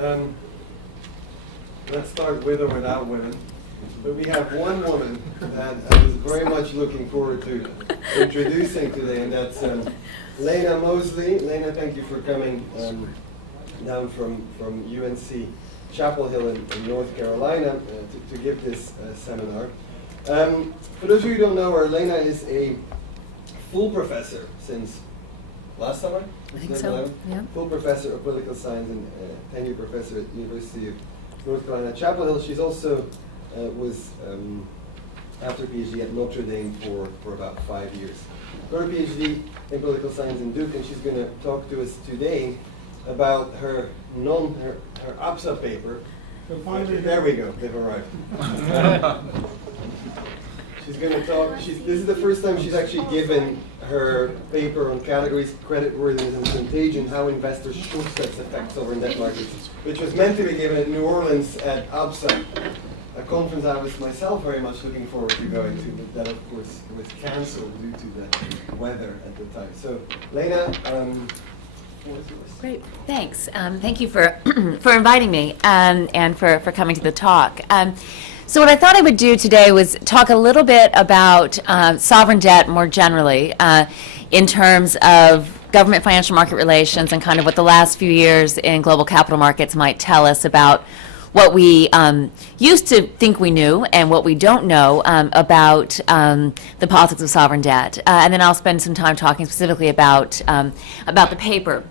Um, let's start with or without women. But we have one woman that I was very much looking forward to introducing today, and that's Layna Mosley. Layna, thank you for coming down from UNC Chapel Hill in North Carolina to give this seminar. For those of you who don't know her, Layna is a full professor since last summer? I think so, yeah. Full professor of political science and tenure professor at the University of North Carolina Chapel Hill. She's also was after PhD at Notre Dame for about 5 years. Got her PhD in political science in Duke, and she's going to talk to us today about her APSA paper. There we go, they've arrived. She's going to talk. This is the first time she's actually given her paper on categories, creditworthiness and contagion, how investors short-sets affect sovereign debt markets, which was meant to be given at New Orleans at APSA, a conference I was myself very much looking forward to going to, but that of course was cancelled due to the weather at the time. So, Layna, what's yours? Great, thanks. Thank you for for inviting me and for coming to the talk. So what I thought I would do today was talk a little bit about sovereign debt more generally in terms of government financial market relations and kind of what the last few years in global capital markets might tell us about what we used to think we knew and what we don't know about the politics of sovereign debt. And then I'll spend some time talking specifically about the paper.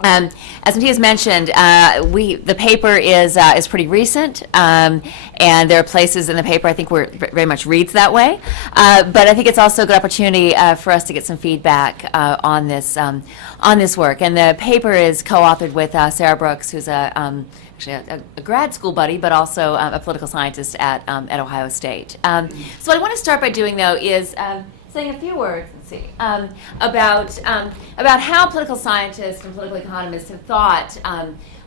As Matthias mentioned, the paper is pretty recent, and there are places in the paper I think where it very much reads that way. But I think it's also a good opportunity for us to get some feedback on this work. And the paper is co-authored with Sarah Brooks, who's actually a grad school buddy, but also a political scientist at Ohio State. So what I want to start by doing, though, is saying a few words, about how political scientists and political economists have thought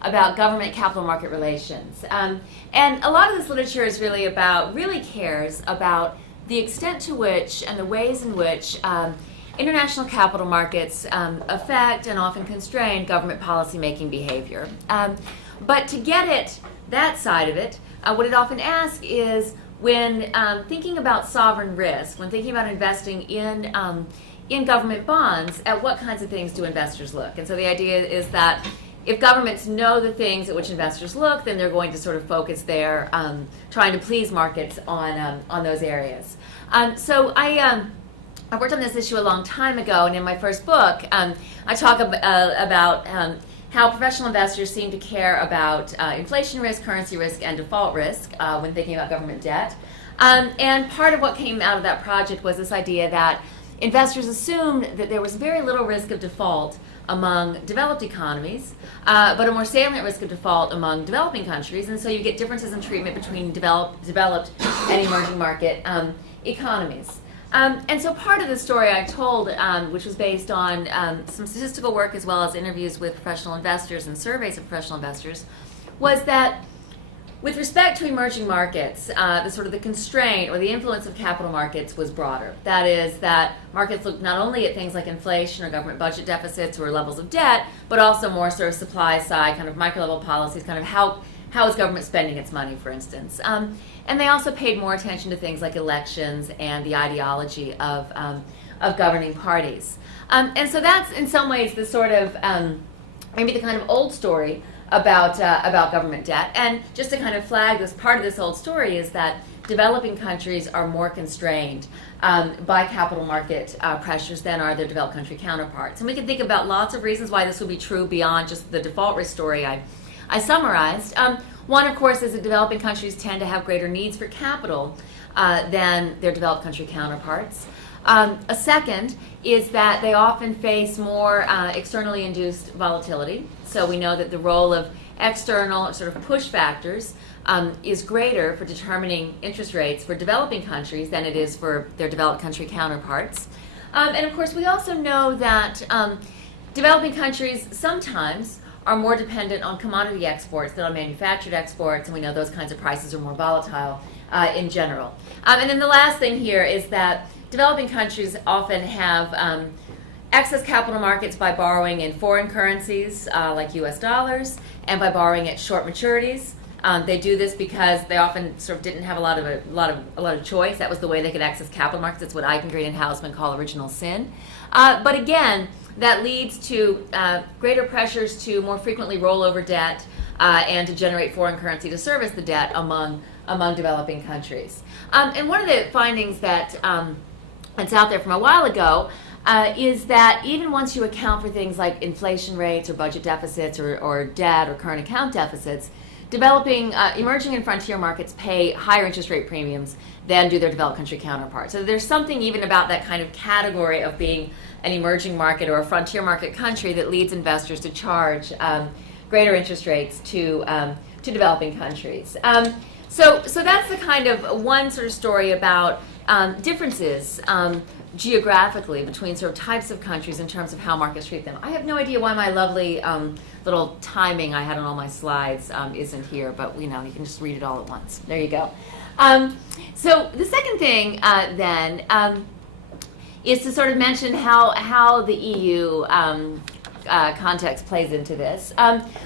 about government capital market relations. And a lot of this literature is really cares about the extent to which and the ways in which international capital markets affect and often constrain government policy-making behavior. But to get at that side of it, what it often asks is, when thinking about sovereign risk, when thinking about investing in government bonds, at what kinds of things do investors look? And so the idea is that if governments know the things at which investors look, then they're going to sort of focus their trying to please markets on those areas. So I worked on this issue a long time ago, and in my first book, I talk about how professional investors seem to care about inflation risk, currency risk, and default risk when thinking about government debt. And part of what came out of that project was this idea that investors assumed that there was very little risk of default among developed economies, but a more salient risk of default among developing countries, and so you get differences in treatment between developed and emerging market economies. And so part of the story I told, which was based on some statistical work as well as interviews with professional investors and surveys of professional investors, was that with respect to emerging markets, the constraint or the influence of capital markets was broader. That is, that markets looked not only at things like inflation or government budget deficits or levels of debt, but also more sort of supply side, kind of micro level policies, kind of how is government spending its money, for instance. And they also paid more attention to things like elections and the ideology of governing parties. And so that's in some ways the sort of maybe the kind of old story about government debt. And just to kind of flag this, part of this old story is that developing countries are more constrained by capital market pressures than are their developed country counterparts. And we can think about lots of reasons why this would be true beyond just the default risk story I summarized. One, of course, is that developing countries tend to have greater needs for capital than their developed country counterparts. A second is that they often face more externally induced volatility. So we know that the role of external sort of push factors is greater for determining interest rates for developing countries than it is for their developed country counterparts. And of course, we also know that developing countries sometimes are more dependent on commodity exports than on manufactured exports, and we know those kinds of prices are more volatile in general. And then the last thing here is that developing countries often have access capital markets by borrowing in foreign currencies like US dollars and by borrowing at short maturities. They do this because they often sort of didn't have a lot of choice. That was the way they could access capital markets. It's what Eichengreen and Hausman call original sin. But again, that leads to greater pressures to more frequently roll over debt and to generate foreign currency to service the debt among developing countries. And one of the findings that's out there from a while ago is that even once you account for things like inflation rates or budget deficits or debt or current account deficits, developing, emerging and frontier markets pay higher interest rate premiums than do their developed country counterparts. So there's something even about that kind of category of being an emerging market or a frontier market country that leads investors to charge greater interest rates to developing countries. So that's the kind of one sort of story about differences geographically between sort of types of countries in terms of how markets treat them. I have no idea why my lovely little timing I had on all my slides isn't here, but you can just read it all at once. There you go. So the second thing then is to sort of mention how the EU context plays into this.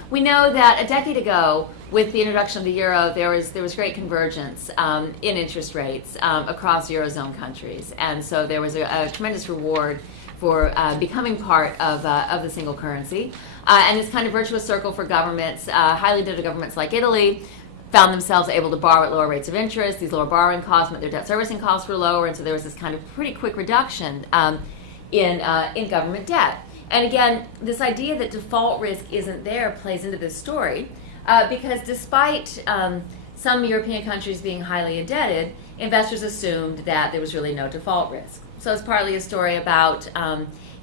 We know that a decade ago, with the introduction of the euro, there was great convergence in interest rates across Eurozone countries, and so there was a tremendous reward for becoming part of the single currency. And this kind of virtuous circle for governments, highly indebted governments like Italy, found themselves able to borrow at lower rates of interest. These lower borrowing costs meant their debt servicing costs were lower, and so there was this kind of pretty quick reduction in government debt. And again, this idea that default risk isn't there plays into this story. Because despite some European countries being highly indebted, investors assumed that there was really no default risk. So it's partly a story about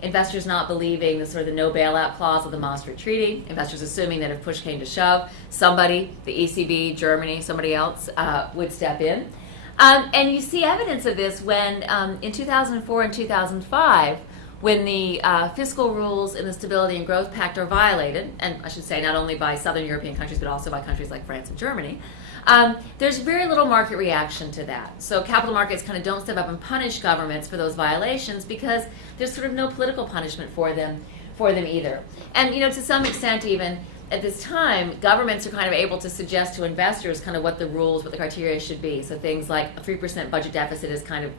investors not believing the no bailout clause of the Maastricht Treaty, investors assuming that if push came to shove, somebody, the ECB, Germany, somebody else, would step in. And you see evidence of this when in 2004 and 2005, when the fiscal rules in the Stability and Growth Pact are violated, and I should say not only by Southern European countries, but also by countries like France and Germany, there's very little market reaction to that. So capital markets kind of don't step up and punish governments for those violations because there's sort of no political punishment for them either. And to some extent even, at this time, governments are kind of able to suggest to investors kind of what the rules, what the criteria should be. So things like a 3% budget deficit is kind of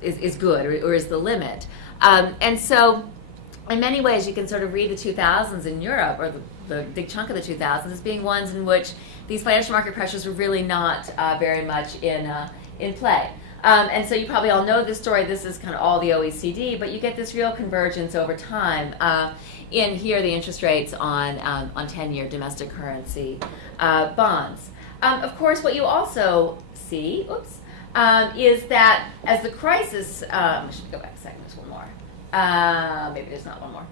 is good or is the limit. And so in many ways you can sort of read the 2000s in Europe, or the big chunk of the 2000s, as being ones in which these financial market pressures were really not very much in play. And so you probably all know this story. This is kind of all the OECD, but you get this real convergence over time in here the interest rates on 10-year domestic currency bonds. Of course, what you also see, is that as the crisis, I should go back a second, there's one more. Maybe there's not one more.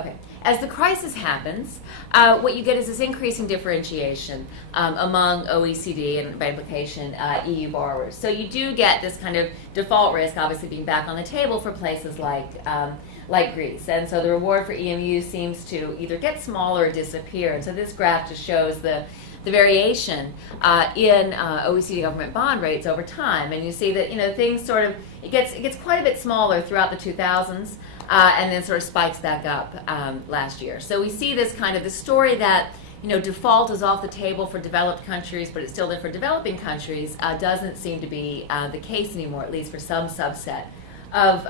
Okay. As the crisis happens, what you get is this increasing differentiation among OECD and, by implication, EU borrowers. So you do get this kind of default risk, obviously being back on the table for places like Greece. And so the reward for EMU seems to either get smaller or disappear. And so this graph just shows the variation in OECD government bond rates over time, and you see that things sort of it gets quite a bit smaller throughout the 2000s, and then sort of spikes back up last year. So we see this kind of the story that default is off the table for developed countries, but it's still there for developing countries. Doesn't seem to be the case anymore, at least for some subset of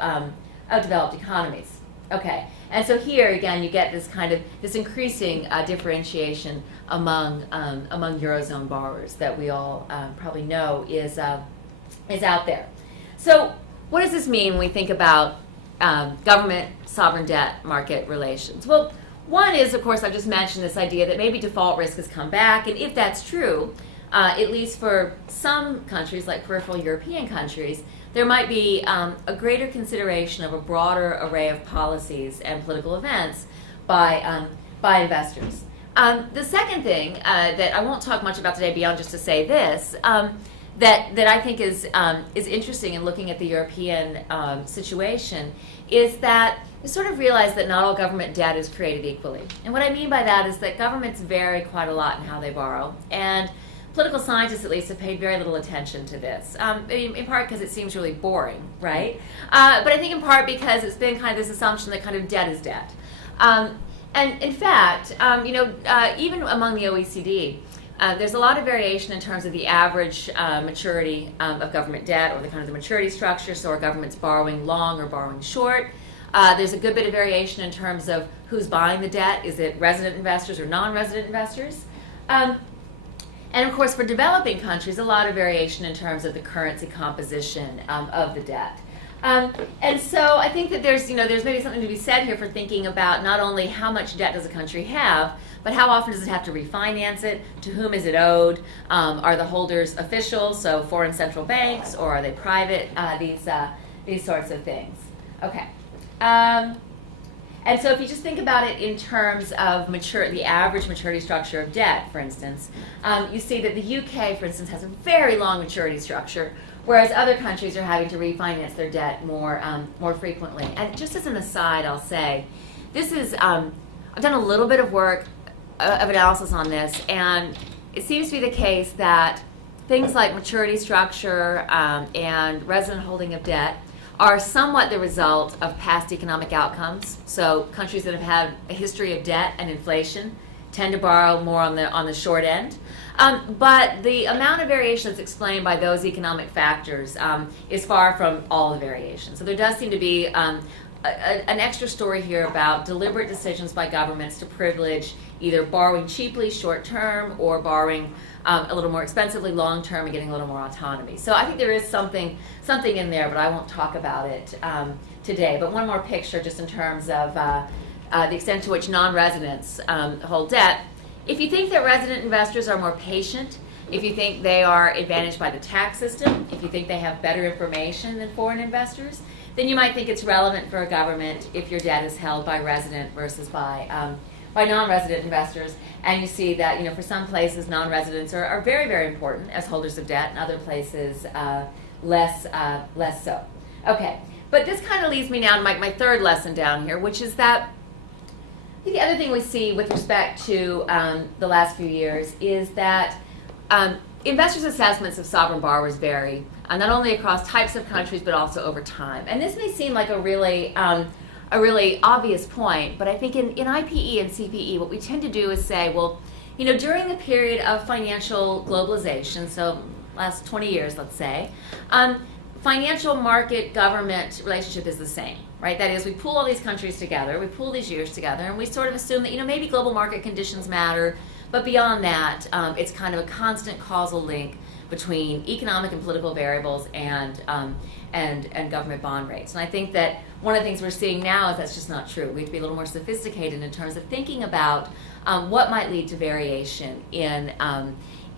developed economies. Okay, and so here again you get this kind of this increasing differentiation among Eurozone borrowers that we all probably know is out there. So what does this mean when we think about government sovereign debt market relations? Well, one is, of course, I've just mentioned this idea that maybe default risk has come back, and if that's true, at least for some countries like peripheral European countries, there might be a greater consideration of a broader array of policies and political events by investors. The second thing that I won't talk much about today beyond just to say this, that I think is interesting in looking at the European situation, is that we sort of realize that not all government debt is created equally. And what I mean by that is that governments vary quite a lot in how they borrow. And political scientists, at least, have paid very little attention to this, in part because it seems really boring, right? But I think in part because it's been kind of this assumption that kind of debt is debt. And in fact, even among the OECD, there's a lot of variation in terms of the average maturity of government debt, or the kind of the maturity structure. So are governments borrowing long or borrowing short? There's a good bit of variation in terms of who's buying the debt. Is it resident investors or non-resident investors? And of course, for developing countries, a lot of variation in terms of the currency composition of the debt. And so I think that there's maybe something to be said here for thinking about not only how much debt does a country have, but how often does it have to refinance it? To whom is it owed? Are the holders officials, so foreign central banks, or are they private? These sorts of things. Okay. And so if you just think about it in terms of the average maturity structure of debt, for instance, you see that the UK, for instance, has a very long maturity structure, whereas other countries are having to refinance their debt more frequently. And just as an aside, I'll say, this is, I've done a little bit of work, of analysis on this, and it seems to be the case that things like maturity structure and resident holding of debt are somewhat the result of past economic outcomes. So countries that have had a history of debt and inflation tend to borrow more on the short end. But the amount of variation that's explained by those economic factors is far from all the variation. So there does seem to be an extra story here about deliberate decisions by governments to privilege either borrowing cheaply short term or borrowing a little more expensively long term and getting a little more autonomy. So I think there is something in there, but I won't talk about it today. But one more picture just in terms of the extent to which non-residents hold debt. If you think that resident investors are more patient, if you think they are advantaged by the tax system, if you think they have better information than foreign investors, then you might think it's relevant for a government if your debt is held by resident versus by non-resident investors. And you see that for some places non-residents are very, very important as holders of debt, and other places less so. Okay, but this kind of leads me now to my third lesson down here, which is that I think the other thing we see with respect to the last few years is that investors' assessments of sovereign borrowers vary, not only across types of countries but also over time. And this may seem like a really obvious point, but I think in IPE and CPE, what we tend to do is say, well, during the period of financial globalization, so last 20 years, let's say, financial market government relationship is the same, right? That is, we pool all these countries together, we pool these years together, and we sort of assume that maybe global market conditions matter, but beyond that, it's kind of a constant causal link between economic and political variables and government bond rates. And I think that one of the things we're seeing now is that's just not true. We have to be a little more sophisticated in terms of thinking about what might lead to variation in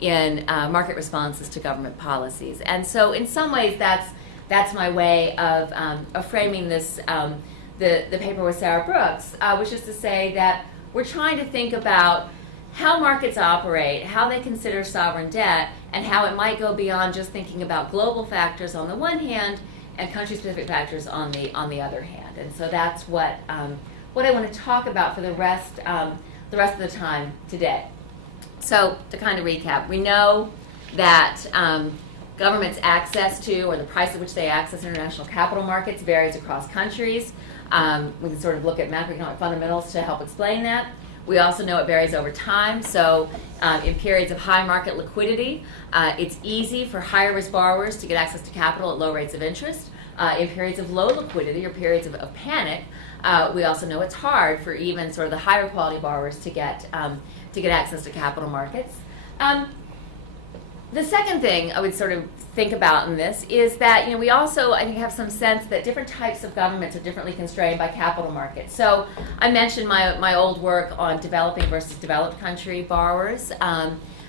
market responses to government policies. And so in some ways that's my way of framing this, the paper with Sarah Brooks, which is to say that we're trying to think about how markets operate, how they consider sovereign debt, and how it might go beyond just thinking about global factors on the one hand and country-specific factors on the other hand. And so that's what I want to talk about for the rest of the time today. So to kind of recap, we know that governments' access to, or the price at which they access international capital markets varies across countries. We can sort of look at macroeconomic fundamentals to help explain that. We also know it varies over time. So in periods of high market liquidity, it's easy for higher risk borrowers to get access to capital at low rates of interest. In periods of low liquidity or periods of panic, we also know it's hard for even sort of the higher quality borrowers to get access to capital markets. The second thing I would sort of think about in this is that we also, I think, have some sense that different types of governments are differently constrained by capital markets. So I mentioned my old work on developing versus developed country borrowers.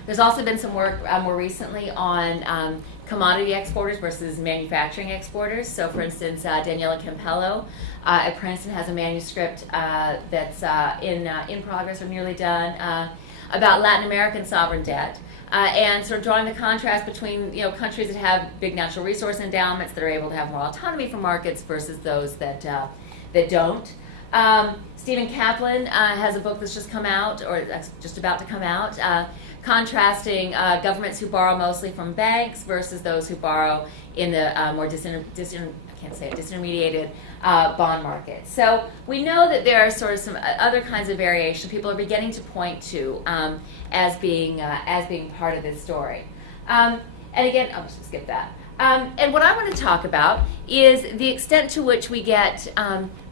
There's also been some work more recently on commodity exporters versus manufacturing exporters. So for instance, Daniela Campello at Princeton has a manuscript that's in progress or nearly done about Latin American sovereign debt. And sort of drawing the contrast between countries that have big natural resource endowments that are able to have more autonomy for markets versus those that don't. Stephen Kaplan has a book that's just come out, or that's just about to come out, contrasting governments who borrow mostly from banks versus those who borrow in the more disintermediated bond market. So we know that there are sort of some other kinds of variation people are beginning to point to as being part of this story. And again, I'll just skip that. And what I want to talk about is the extent to which we get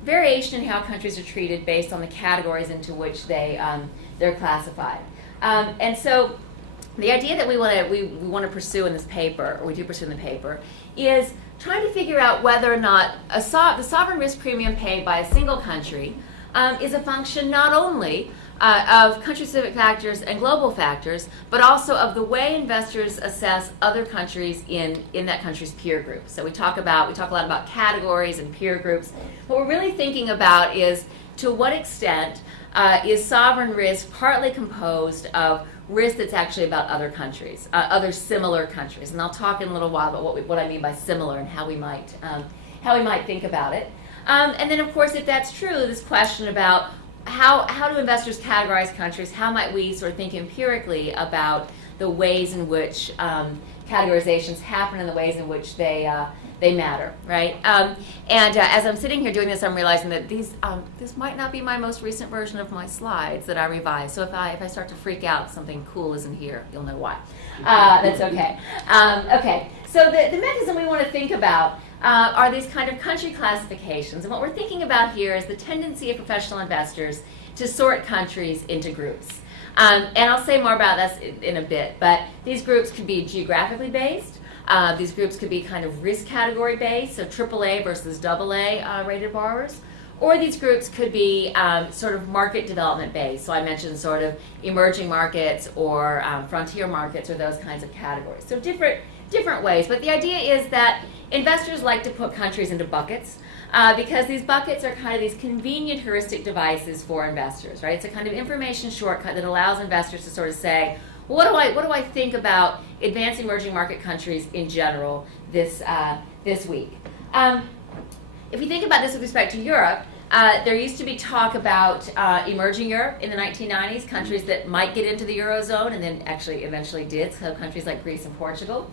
variation in how countries are treated based on the categories into which they're classified. And so the idea that we want to pursue in this paper, or we do pursue in the paper, is trying to figure out whether or not the sovereign risk premium paid by a single country is a function not only of country-specific factors and global factors, but also of the way investors assess other countries in that country's peer group. So we talk a lot about categories and peer groups. What we're really thinking about is to what extent is sovereign risk partly composed of risk that's actually about other countries, other similar countries. And I'll talk in a little while about what I mean by similar and how we might think about it. And then, of course, if that's true, this question about how do investors categorize countries? How might we sort of think empirically about the ways in which categorizations happen and the ways in which they matter, right? And as I'm sitting here doing this, I'm realizing that this might not be my most recent version of my slides that I revised. So if I start to freak out, something cool isn't here, you'll know why. That's okay. Okay. So the mechanism we want to think about are these kind of country classifications. And what we're thinking about here is the tendency of professional investors to sort countries into groups. And I'll say more about this in a bit, but these groups could be geographically based. These groups could be kind of risk category based, so AAA versus AA rated borrowers. Or these groups could be sort of market development based. So I mentioned sort of emerging markets or frontier markets or those kinds of categories. So different ways. But the idea is that investors like to put countries into buckets because these buckets are kind of these convenient heuristic devices for investors, right? It's a kind of information shortcut that allows investors to sort of say, well, what do I think about advanced emerging market countries in general this week? If you think about this with respect to Europe, there used to be talk about emerging Europe in the 1990s, countries that might get into the Eurozone and then actually eventually did, so countries like Greece and Portugal.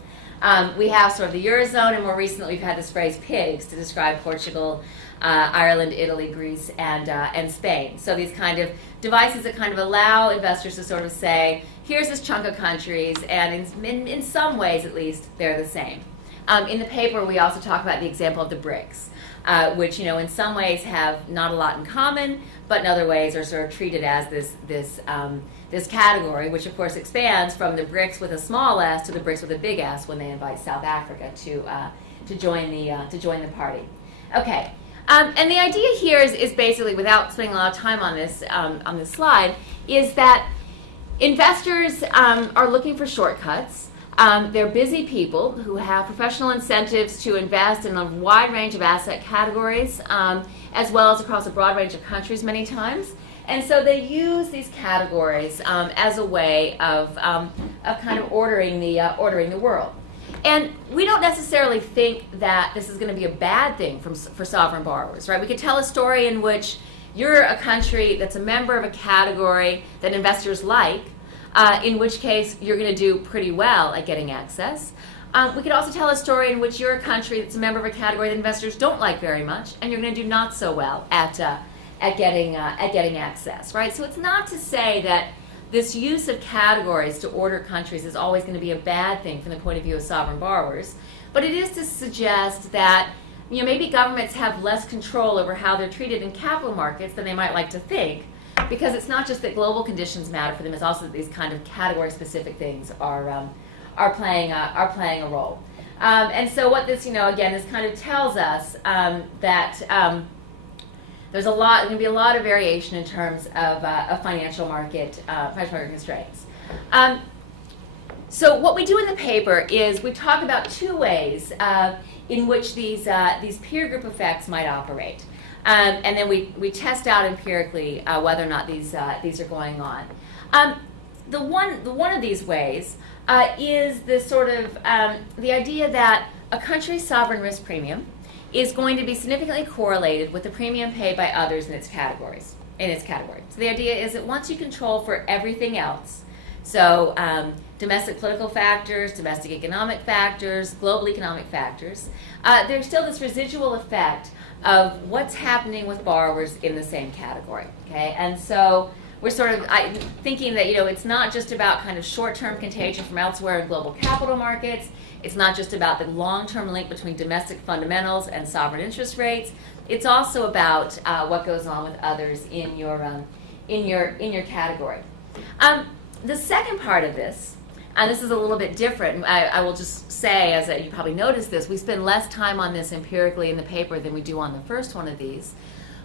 We have sort of the Eurozone, and more recently we've had this phrase pigs to describe Portugal, Ireland, Italy, Greece, and Spain. So these kind of devices that kind of allow investors to sort of say, here's this chunk of countries, and in some ways at least, they're the same. In the paper we also talk about the example of the BRICS, which in some ways have not a lot in common, but in other ways are sort of treated as this category, which of course expands from the BRICS with a small s to the BRICS with a big S when they invite South Africa to join the party. Okay, and the idea here is basically, without spending a lot of time on this slide, is that investors are looking for shortcuts. They're busy people who have professional incentives to invest in a wide range of asset categories, as well as across a broad range of countries many times. And so they use these categories as a way of kind of ordering the world. And we don't necessarily think that this is going to be a bad thing for sovereign borrowers, right? We could tell a story in which you're a country that's a member of a category that investors like, in which case you're going to do pretty well at getting access. We could also tell a story in which you're a country that's a member of a category that investors don't like very much, and you're going to do not so well at getting access, right? So it's not to say that this use of categories to order countries is always going to be a bad thing from the point of view of sovereign borrowers, but it is to suggest that maybe governments have less control over how they're treated in capital markets than they might like to think, because it's not just that global conditions matter for them; it's also that these kind of category-specific things are playing a role. And so what this again this kind of tells us that. There's going to be a lot of variation in terms of financial market constraints. So what we do in the paper is we talk about two ways in which these peer group effects might operate, and then we test out empirically whether or not these are going on. The one of these ways is the sort of the idea that a country's sovereign risk premium is going to be significantly correlated with the premium paid by others in its categories. So the idea is that once you control for everything else, so domestic political factors, domestic economic factors, global economic factors, there's still this residual effect of what's happening with borrowers in the same category. Okay, and so we're sort of thinking that it's not just about kind of short-term contagion from elsewhere in global capital markets. It's not just about the long-term link between domestic fundamentals and sovereign interest rates. It's also about what goes on with others in your category. The second part of this, and this is a little bit different. I will just say, as you probably noticed this, we spend less time on this empirically in the paper than we do on the first one of these.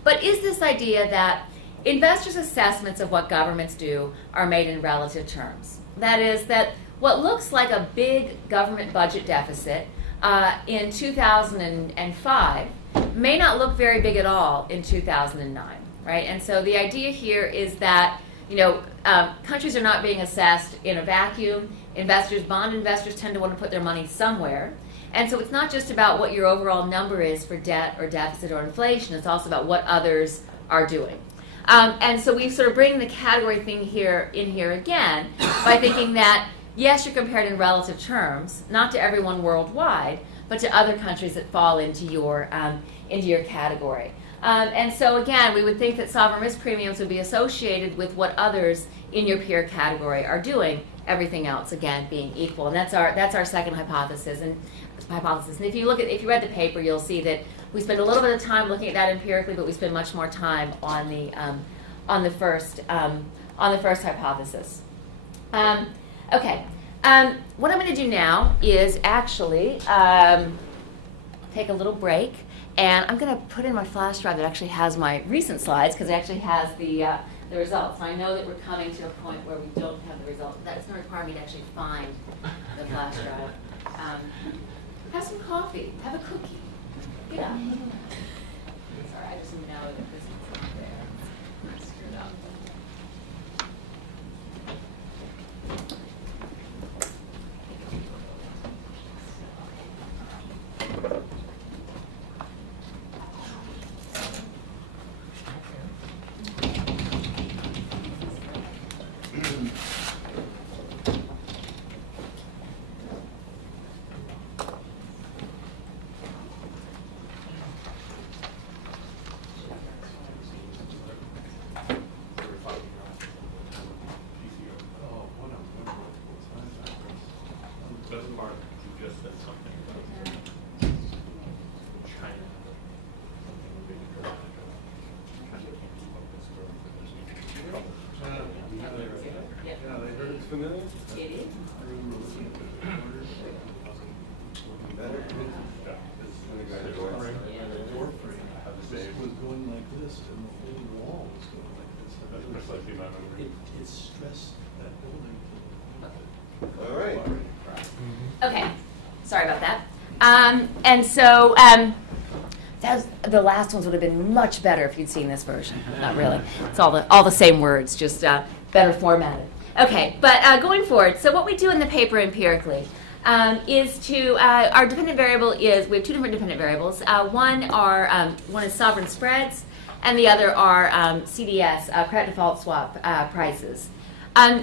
But is this idea that investors' assessments of what governments do are made in relative terms. That is, that what looks like a big government budget deficit in 2005 may not look very big at all in 2009, right? And so the idea here is that countries are not being assessed in a vacuum. Bond investors tend to want to put their money somewhere. And so it's not just about what your overall number is for debt or deficit or inflation. It's also about what others are doing. And so we sort of bring the category thing in here again by thinking that, yes, you're compared in relative terms, not to everyone worldwide, but to other countries that fall into your category. And so again, we would think that sovereign risk premiums would be associated with what others in your peer category are doing, everything else again being equal. And that's our second hypothesis. And if you read the paper, you'll see that we spend a little bit of time looking at that empirically, but we spend much more time on the first hypothesis. Okay. What I'm going to do now is actually take a little break, and I'm going to put in my flash drive that actually has my recent slides, because it actually has the results. And I know that we're coming to a point where we don't have the results. That's going to require me to actually find the flash drive. Have some coffee. Have a cookie. Get up. Sorry, I just know that this is not there. I screwed up. Familiar? It is. Better? This was going like this, and the whole wall was going like this. It stressed that building. All right. Okay, sorry about that. And so the last ones would have been much better if you'd seen this version. Not really. It's all the same words, just better formatted. Okay, but going forward, so what we do in the paper empirically is to our dependent variable is we have two different dependent variables. One is sovereign spreads, and the other are CDS, credit default swap prices.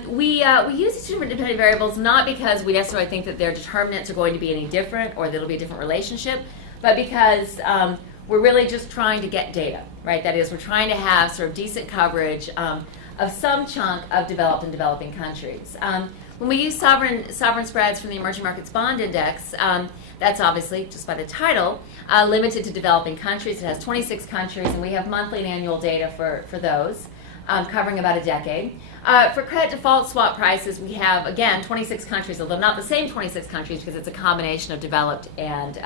We use these two different dependent variables not because we necessarily think that their determinants are going to be any different or that it'll be a different relationship, but because we're really just trying to get data, right? That is, we're trying to have sort of decent coverage of some chunk of developed and developing countries. When we use sovereign spreads from the Emerging Markets Bond Index, that's obviously, just by the title, limited to developing countries. It has 26 countries, and we have monthly and annual data for those, covering about a decade. For credit default swap prices, we have, again, 26 countries, although not the same 26 countries because it's a combination of developed and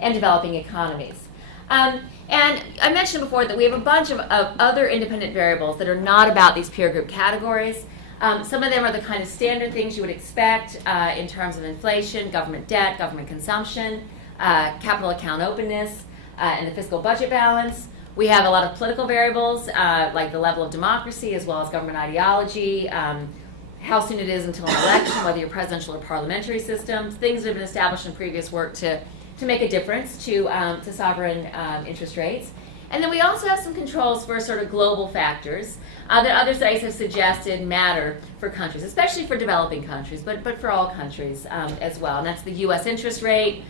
developing economies. And I mentioned before that we have a bunch of other independent variables that are not about these peer group categories. Some of them are the kind of standard things you would expect in terms of inflation, government debt, government consumption, capital account openness, and the fiscal budget balance. We have a lot of political variables, like the level of democracy as well as government ideology, how soon it is until an election, whether you're presidential or parliamentary systems, things that have been established in previous work to make a difference to sovereign interest rates. And then we also have some controls for sort of global factors that other studies have suggested matter for countries, especially for developing countries, but for all countries as well. And that's the U.S. interest rate,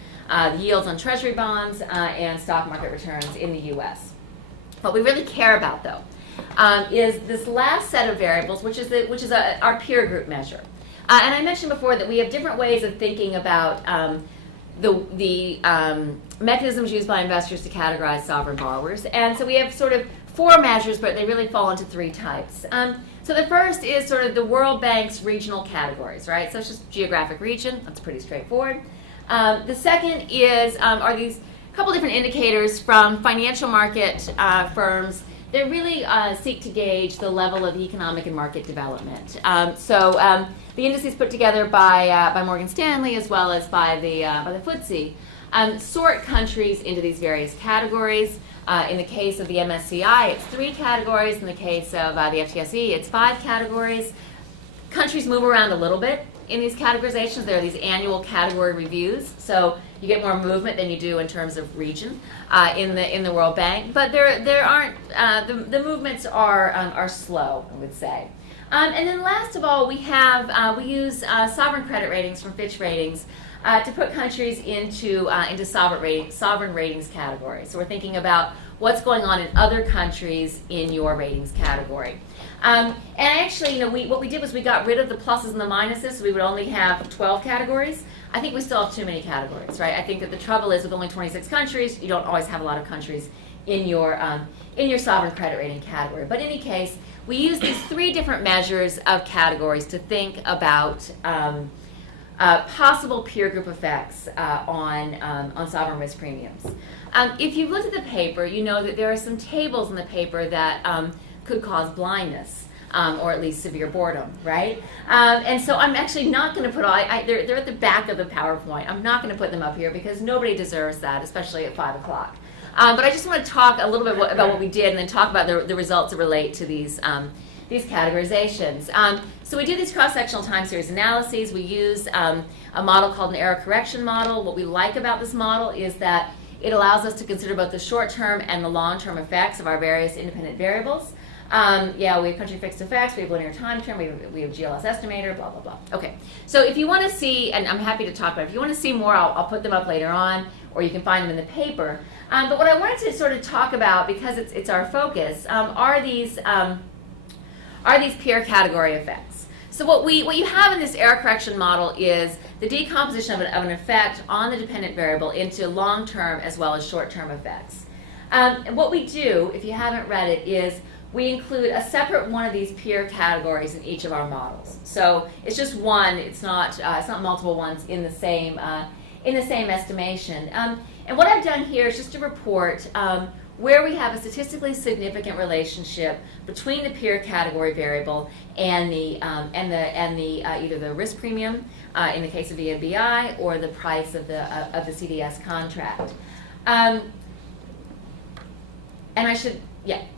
yields on treasury bonds, and stock market returns in the U.S. What we really care about, though, is this last set of variables, which is our peer group measure. And I mentioned before that we have different ways of thinking about the mechanisms used by investors to categorize sovereign borrowers. And so we have sort of 4 measures, but they really fall into 3 types. So the first is sort of the World Bank's regional categories, right? So it's just geographic region. That's pretty straightforward. The second is are these couple different indicators from financial market firms that really seek to gauge the level of economic and market development. The indices put together by Morgan Stanley as well as by the FTSE sort countries into these various categories. In the case of the MSCI, it's 3 categories. In the case of the FTSE, it's 5 categories. Countries move around a little bit in these categorizations. There are these annual category reviews, so you get more movement than you do in terms of region in the World Bank. But there aren't the movements are slow, I would say. And then last of all, we use sovereign credit ratings from Fitch Ratings to put countries into sovereign ratings categories. So we're thinking about what's going on in other countries in your ratings category. And actually, what we did was we got rid of the pluses and the minuses, so we would only have 12 categories. I think we still have too many categories, right? I think that the trouble is with only 26 countries, you don't always have a lot of countries in your sovereign credit rating category. But in any case, we use these 3 different measures of categories to think about possible peer group effects on sovereign risk premiums. If you've looked at the paper, you know that there are some tables in the paper that could cause blindness or at least severe boredom, right? And so I'm actually not going to put they're at the back of the PowerPoint. I'm not going to put them up here because nobody deserves that, especially at 5 o'clock. But I just want to talk a little bit about what we did and then talk about the results that relate to these categorizations. So we do these cross-sectional time series analyses. We use a model called an error correction model. What we like about this model is that it allows us to consider both the short-term and the long-term effects of our various independent variables. We have country fixed effects, we have linear time term, we have GLS estimator, blah, blah, blah. Okay, so if you want to see, and I'm happy to talk about it, if you want to see more, I'll put them up later on, or you can find them in the paper. But what I wanted to sort of talk about, because it's our focus, are these peer category effects. So what you have in this error correction model is the decomposition of an effect on the dependent variable into long-term as well as short-term effects. And what we do, if you haven't read it, is we include a separate one of these peer categories in each of our models. So it's just one; it's not multiple ones in the same estimation. And what I've done here is just to report where we have a statistically significant relationship between the peer category variable and either the risk premium in the case of ENBI or the price of the CDS contract.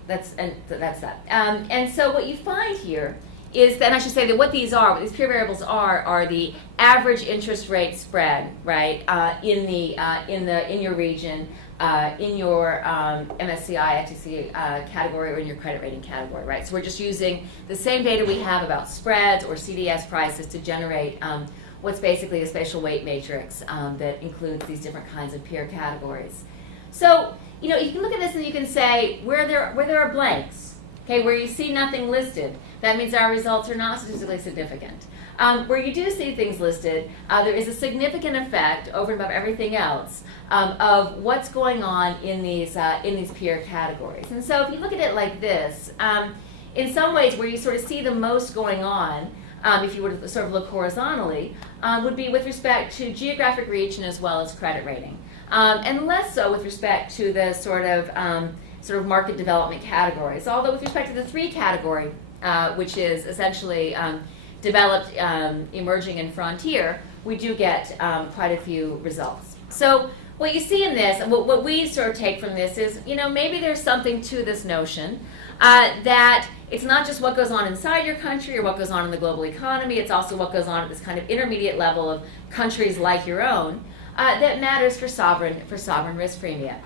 That's that. And so what you find here is that, and I should say that what these peer variables are the average interest rate spread, right, in your region, in your MSCI, FTSE category, or in your credit rating category, right? So we're just using the same data we have about spreads or CDS prices to generate what's basically a spatial weight matrix that includes these different kinds of peer categories. So you can look at this and you can say where there are blanks, okay, where you see nothing listed, that means our results are not statistically significant. Where you do see things listed, there is a significant effect over and above everything else of what's going on in these peer categories. And so if you look at it like this, in some ways where you sort of see the most going on, if you were to sort of look horizontally, would be with respect to geographic region as well as credit rating. And less so with respect to the sort of market development categories. Although with respect to the 3 category, which is essentially developed, emerging, and frontier, we do get quite a few results. So what you see in this, what we sort of take from this is, maybe there's something to this notion that it's not just what goes on inside your country or what goes on in the global economy, it's also what goes on at this kind of intermediate level of countries like your own. that matters for sovereign risk premia.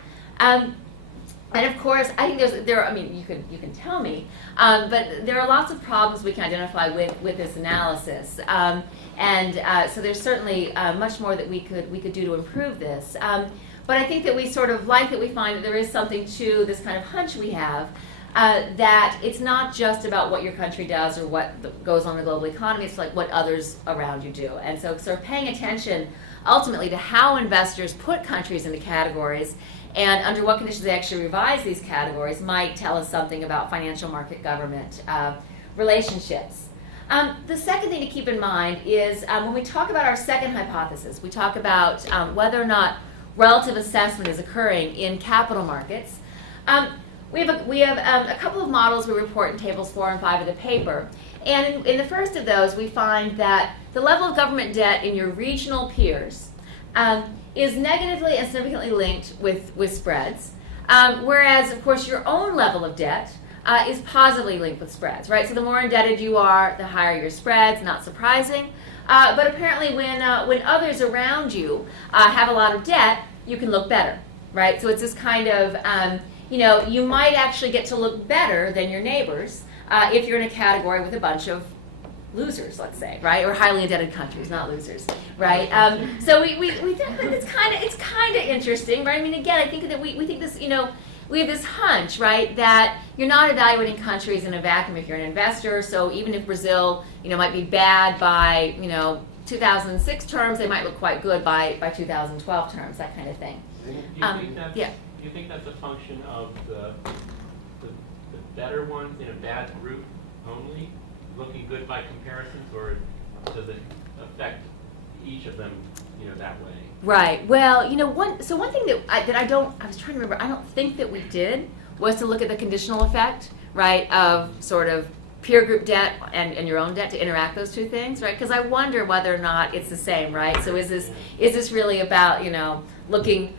And of course, I think I mean, you can tell me, but there are lots of problems we can identify with this analysis, so there's certainly much more that we could do to improve this. But I think that we sort of like that we find that there is something to this kind of hunch we have, that it's not just about what your country does or what goes on in the global economy. It's like what others around you do, and so sort of paying attention ultimately to how investors put countries into categories and under what conditions they actually revise these categories might tell us something about financial market government relationships. The second thing to keep in mind is when we talk about our second hypothesis, we talk about whether or not relative assessment is occurring in capital markets. We have a couple of models we report in tables 4 and 5 of the paper. And in the first of those, we find that the level of government debt in your regional peers is negatively and significantly linked with spreads, whereas, of course, your own level of debt is positively linked with spreads, right? So the more indebted you are, the higher your spreads, not surprising. But apparently when others around you have a lot of debt, you can look better, right? So it's this kind of, you might actually get to look better than your neighbors if you're in a category with a bunch of losers, let's say, right, or highly indebted countries, not losers, right? So we think that it's kind of interesting, right? I mean, again, I think that we think this, we have this hunch, right, that you're not evaluating countries in a vacuum if you're an investor. So even if Brazil, might be bad by 2006 terms, they might look quite good by 2012 terms, that kind of thing. Do you think that's a function of the better ones in a bad group only looking good by comparisons, or does it affect each of them, that way? Right. Well, one thing that I was trying to remember, I don't think that we did, was to look at the conditional effect, right, of sort of peer group debt and your own debt, to interact those two things, right? Because I wonder whether or not it's the same, right? So is this really about looking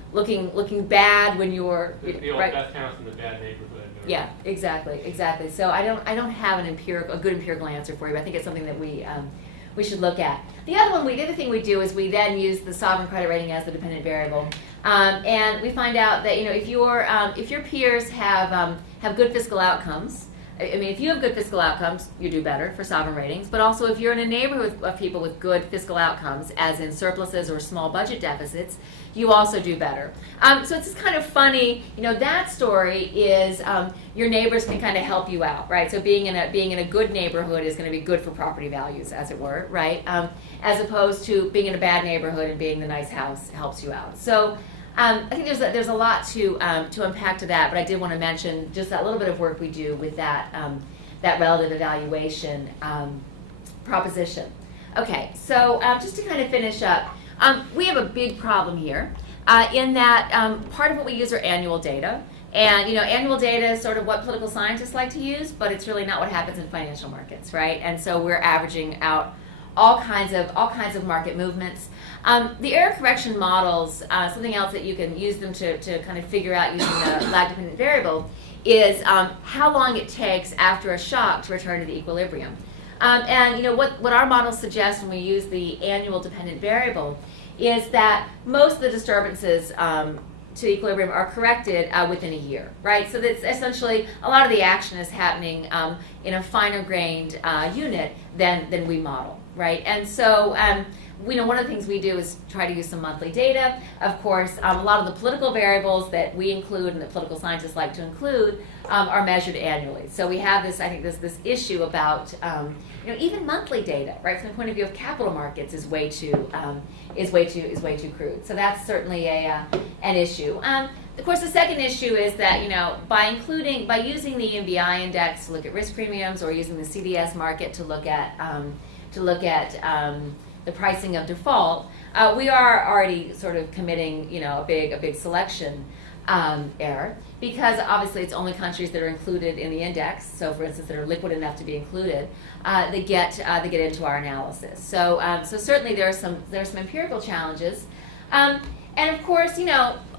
bad when you're the old right? best house in the bad neighborhood? Or... Yeah, exactly. So I don't have a good empirical answer for you. But I think it's something that we should look at. The other thing we do is we then use the sovereign credit rating as the dependent variable, and we find out that if your peers have good fiscal outcomes. I mean, if you have good fiscal outcomes, you do better for sovereign ratings. But also, if you're in a neighborhood of people with good fiscal outcomes, as in surpluses or small budget deficits, you also do better. So it's just kind of funny. That story is your neighbors can kind of help you out, right? So being in a good neighborhood is going to be good for property values, as it were, right? As opposed to being in a bad neighborhood and being the nice house helps you out. So. I think there's a lot to unpack to that, but I did want to mention just that little bit of work we do with that relative evaluation proposition. Okay, so just to kind of finish up, we have a big problem here in that part of what we use are annual data, and annual data is sort of what political scientists like to use, but it's really not what happens in financial markets, right? And so we're averaging out all kinds of market movements. The error correction models, something else that you can use them to kind of figure out using the lag-dependent variable, is how long it takes after a shock to return to the equilibrium. And what our models suggest when we use the annual dependent variable is that most of the disturbances to equilibrium are corrected within a year, right? So that's essentially a lot of the action is happening in a finer grained unit than we model, right? And so one of the things we do is try to use some monthly data. Of course, a lot of the political variables that we include and that political scientists like to include are measured annually. So we have this issue about even monthly data, right? From the point of view of capital markets, is way too crude. So that's certainly an issue. Of course, the second issue is that by using the EMBI index to look at risk premiums, or using the CDS market to look at the pricing of default, we are already sort of committing a big selection error, because obviously it's only countries that are included in the index, so for instance that are liquid enough to be included, that get into our analysis. So certainly there are some empirical challenges, and of course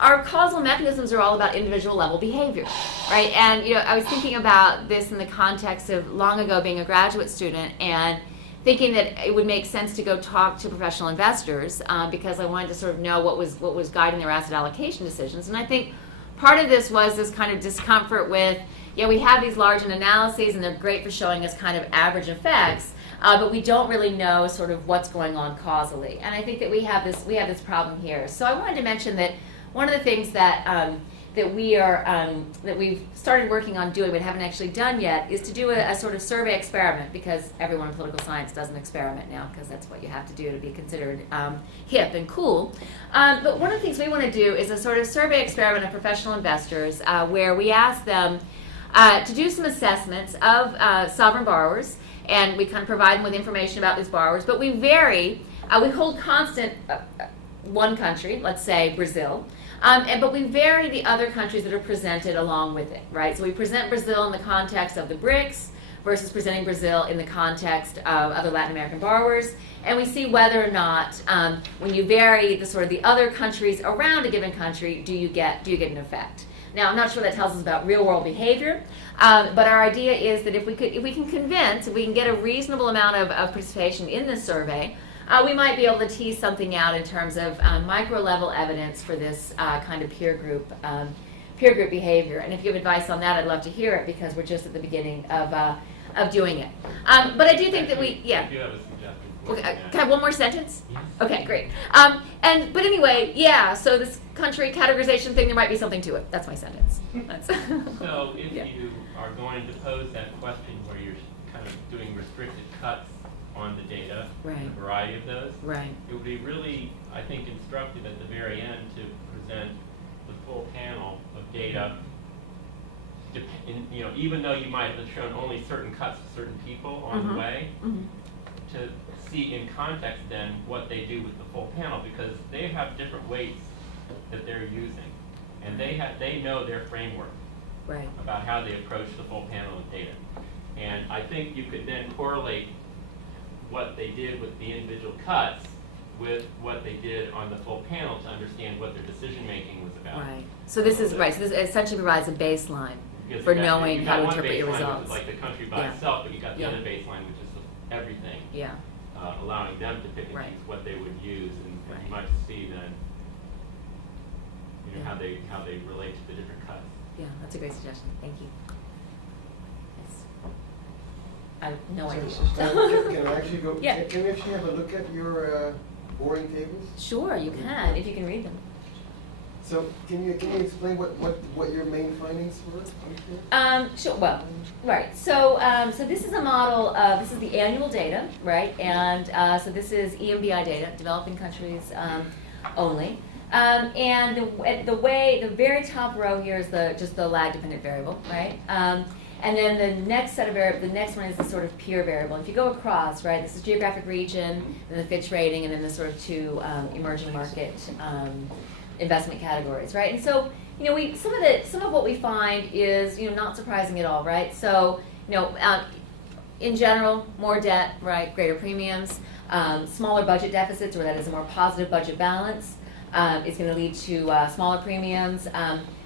our causal mechanisms are all about individual level behavior, right? And I was thinking about this in the context of long ago being a graduate student, and thinking that it would make sense to go talk to professional investors because I wanted to sort of know what was guiding their asset allocation decisions. And I think part of this was this kind of discomfort with, yeah, we have these large analyses and they're great for showing us kind of average effects, but we don't really know sort of what's going on causally. And I think that we have this problem here. So I wanted to mention that one of the things that that we've started working on doing but haven't actually done yet is to do a sort of survey experiment, because everyone in political science does an experiment now because that's what you have to do to be considered hip and cool. But one of the things we want to do is a sort of survey experiment of professional investors where we ask them to do some assessments of sovereign borrowers, and we kind of provide them with information about these borrowers, but we hold constant one country, let's say Brazil, but we vary the other countries that are presented along with it, right? So we present Brazil in the context of the BRICS versus presenting Brazil in the context of other Latin American borrowers, and we see whether or not, when you vary the sort of the other countries around a given country, do you get an effect? Now, I'm not sure that tells us about real-world behavior, but our idea is that if we can get a reasonable amount of participation in this survey, we might be able to tease something out in terms of micro-level evidence for this kind of peer group behavior. And if you have advice on that, I'd love to hear it, because we're just at the beginning of doing it. But I do think that I do have a suggestion. Okay, can I have one more sentence? Yes. Okay, great. But anyway, yeah, so this country categorization thing, there might be something to it. That's my sentence. So if Yeah. you are going to pose that question where you're kind of doing restricted cuts on the data, Right. a variety of those, Right. it would be really, I think, instructive at the very end to present the full panel of data. Even though you might have shown only certain cuts to certain people on the way, to see in context then what they do with the full panel, because they have different weights that they're using, and they know their framework Right. about how they approach the full panel of data. And I think you could then correlate what they did with the individual cuts with what they did on the full panel to understand what their decision making was about. Right. So this is right. So this essentially provides a baseline Because for you got- knowing you how to got one interpret your baseline, which results. is like the country by Yeah. itself, but you got the Yeah. other baseline, which is everything, Yeah. allowing them to pick and Right. choose what they would use, and Right. you might see then, Yeah. how they relate to the different cuts. Yeah, that's a great suggestion. Thank you. Yes. I have no idea. Can I actually go, Yeah. can we actually have a look at your boring tables? Sure, you can, if you can read them. So can you explain what your main findings were? Sure. Well, right. So this is a model. This is the annual data, right? And so this is EMBI data, developing countries only. And the very top row here is just the lag dependent variable, right? And then the next set of the next one is the sort of peer variable. If you go across, right, this is geographic region, then the Fitch rating, and then the sort of two emerging market investment categories, right? And so, some of what we find is, not surprising at all, right? So, in general, more debt, right? Greater premiums, smaller budget deficits, or that is a more positive budget balance, is going to lead to smaller premiums.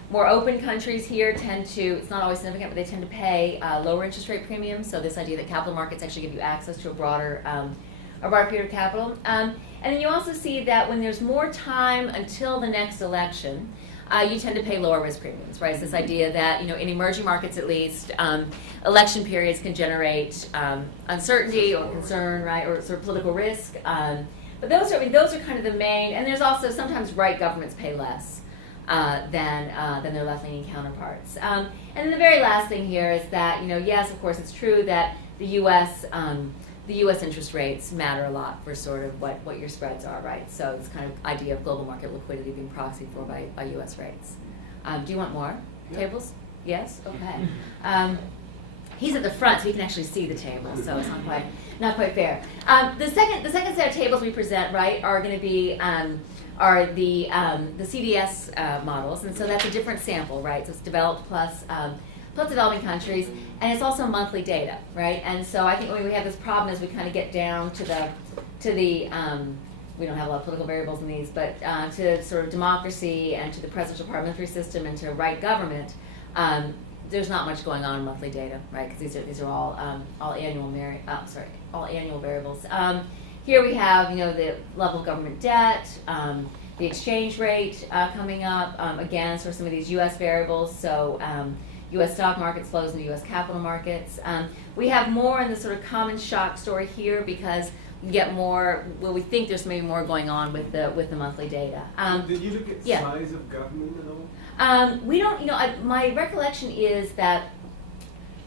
More open countries here tend to, it's not always significant, but they tend to pay lower interest rate premiums. So this idea that capital markets actually give you access to a broader period of capital. And then you also see that when there's more time until the next election, you tend to pay lower risk premiums, right? It's this idea that, in emerging markets at least, election periods can generate uncertainty or concern, right, or sort of political risk. But those are kind of the main, and there's also sometimes right governments pay less than their left-leaning counterparts. And then the very last thing here is that, yes, of course, it's true that the U.S. interest rates matter a lot for sort of what your spreads are, right? So this kind of idea of global market liquidity being proxied for by U.S. rates. Do you want more tables? Yes? Okay. He's at the front, so he can actually see the table, so it's not quite fair. The second set of tables we present, right, are going to be are the CDS models, and so that's a different sample, right? So it's developed plus developing countries, and it's also monthly data, right? And so I think when we have this problem is we kind of get down to the we don't have a lot of political variables in these, but to sort of democracy and to the presidential parliamentary system and to right government, there's not much going on in monthly data, right? Because these are all annual all annual variables. Here we have the level of government debt, the exchange rate coming up. Again, sort of some of these U.S. variables. So U.S. stock markets flows into U.S. capital markets. We have more in the sort of common shock story here because you get more. Well, we think there's maybe more going on with the monthly data. Did you look at yeah. size of government at all? We don't. My recollection is that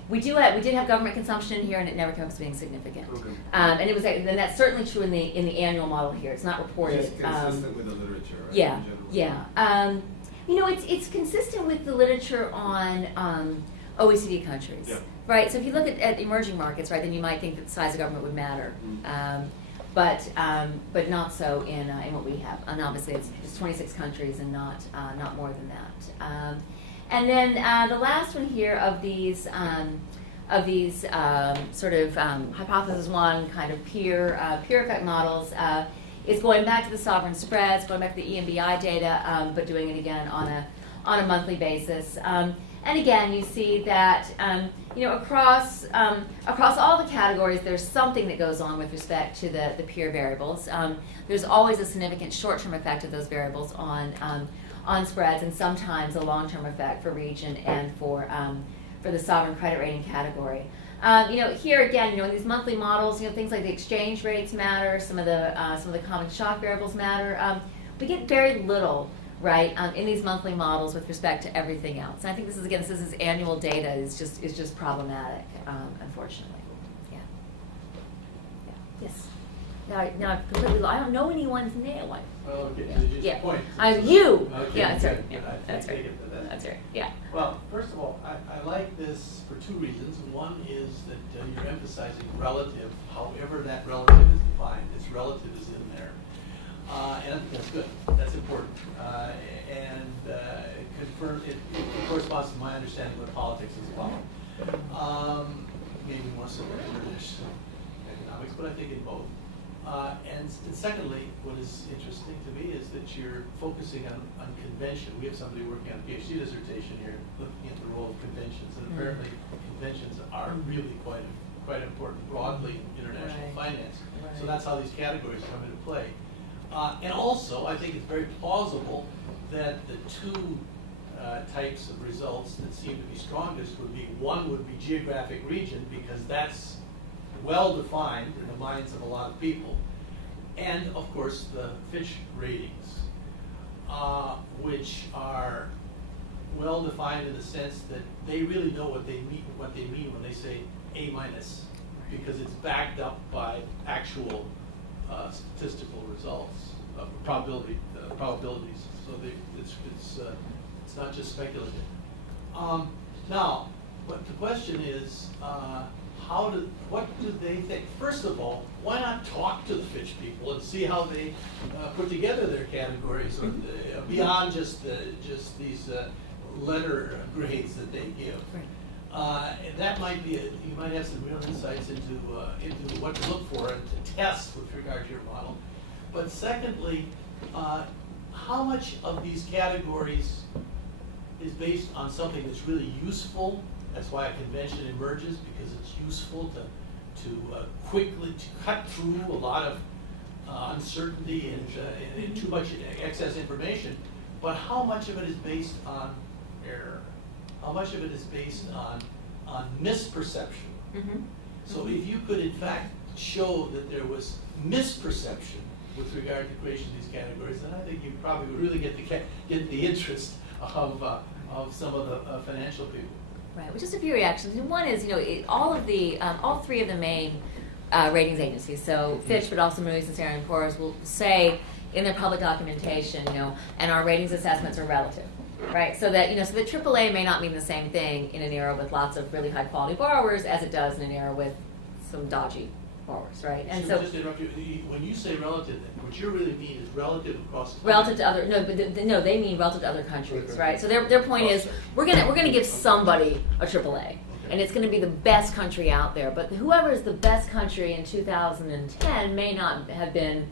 we did have government consumption in here, and it never came up as being significant. Okay. And it was, and that's certainly true in the annual model here. It's not reported. Just consistent with the literature, right? Yeah, in general. yeah. It's consistent with the literature on OECD countries, Yeah. right? So if you look at emerging markets, right, then you might think that the size of government would matter, but not so in what we have. And obviously, it's 26 countries and not more than that. And then the last one here of these sort of hypothesis one kind of peer effect models is going back to the sovereign spreads, going back to the EMBI data, but doing it again on a monthly basis. And again, you see that across all the categories, there's something that goes on with respect to the peer variables. There's always a significant short-term effect of those variables on spreads, and sometimes a long-term effect for region and for the sovereign credit rating category. Here again, in these monthly models, things like the exchange rates matter. Some of the common shock variables matter. We get very little, right, in these monthly models with respect to everything else. And I think this is annual data is just problematic, unfortunately. Yeah. Yes. Now I've completely. I don't know anyone's name. Well, okay, Yeah. so just Yeah. point. You. Okay, Yeah, that's right. good, Yeah, good. I that's take right. it that That's right. Yeah. Well, first of all, I like this for two reasons. One is that you're emphasizing relative, however that relative is defined. This relative is in there. And I think that's good. That's important. And it corresponds to my understanding of what politics is about. Maybe more so than international economics, but I think in both. And secondly, what is interesting to me is that you're focusing on convention. We have somebody working on a PhD dissertation here looking at the role of conventions, and apparently conventions are really quite important broadly in international finance. So that's how these categories come into play. And also, I think it's very plausible that the two types of results that seem to be strongest would be, one would be geographic region, because that's well defined in the minds of a lot of people, and of course the Fitch ratings, which are well defined in the sense that they really know what they mean when they say A minus, because it's backed up by actual statistical results, probabilities. So it's not just speculative. Now, but the question is, what do they think? First of all, why not talk to the Fitch people and see how they put together their categories, or beyond just these letter grades that they give? That might be you might have some real insights into what to look for and to test with regard to your model. But secondly, how much of these categories is based on something that's really useful? That's why a convention emerges, because it's useful to quickly cut through a lot of uncertainty and too much excess information. But how much of it is based on error? How much of it is based on misperception? Mm-hmm. So if you could in fact show that there was misperception with regard to creation of these categories, then I think you probably would really get the interest of some of the financial people. Right. Well, just a few reactions. And one is, all three of the main ratings agencies, so Fitch, but also Moody's and Standard & Poor's, will say in their public documentation, and our ratings assessments are relative, right? So that so the AAA may not mean the same thing in an era with lots of really high quality borrowers as it does in an era with some dodgy borrowers, right? And so just to interrupt you, when you say relative, what you really mean is relative across the relative to other they mean relative to other countries, right? So their point is we're gonna give somebody a AAA, and it's gonna be the best country out there. But whoever is the best country in 2010 may not have been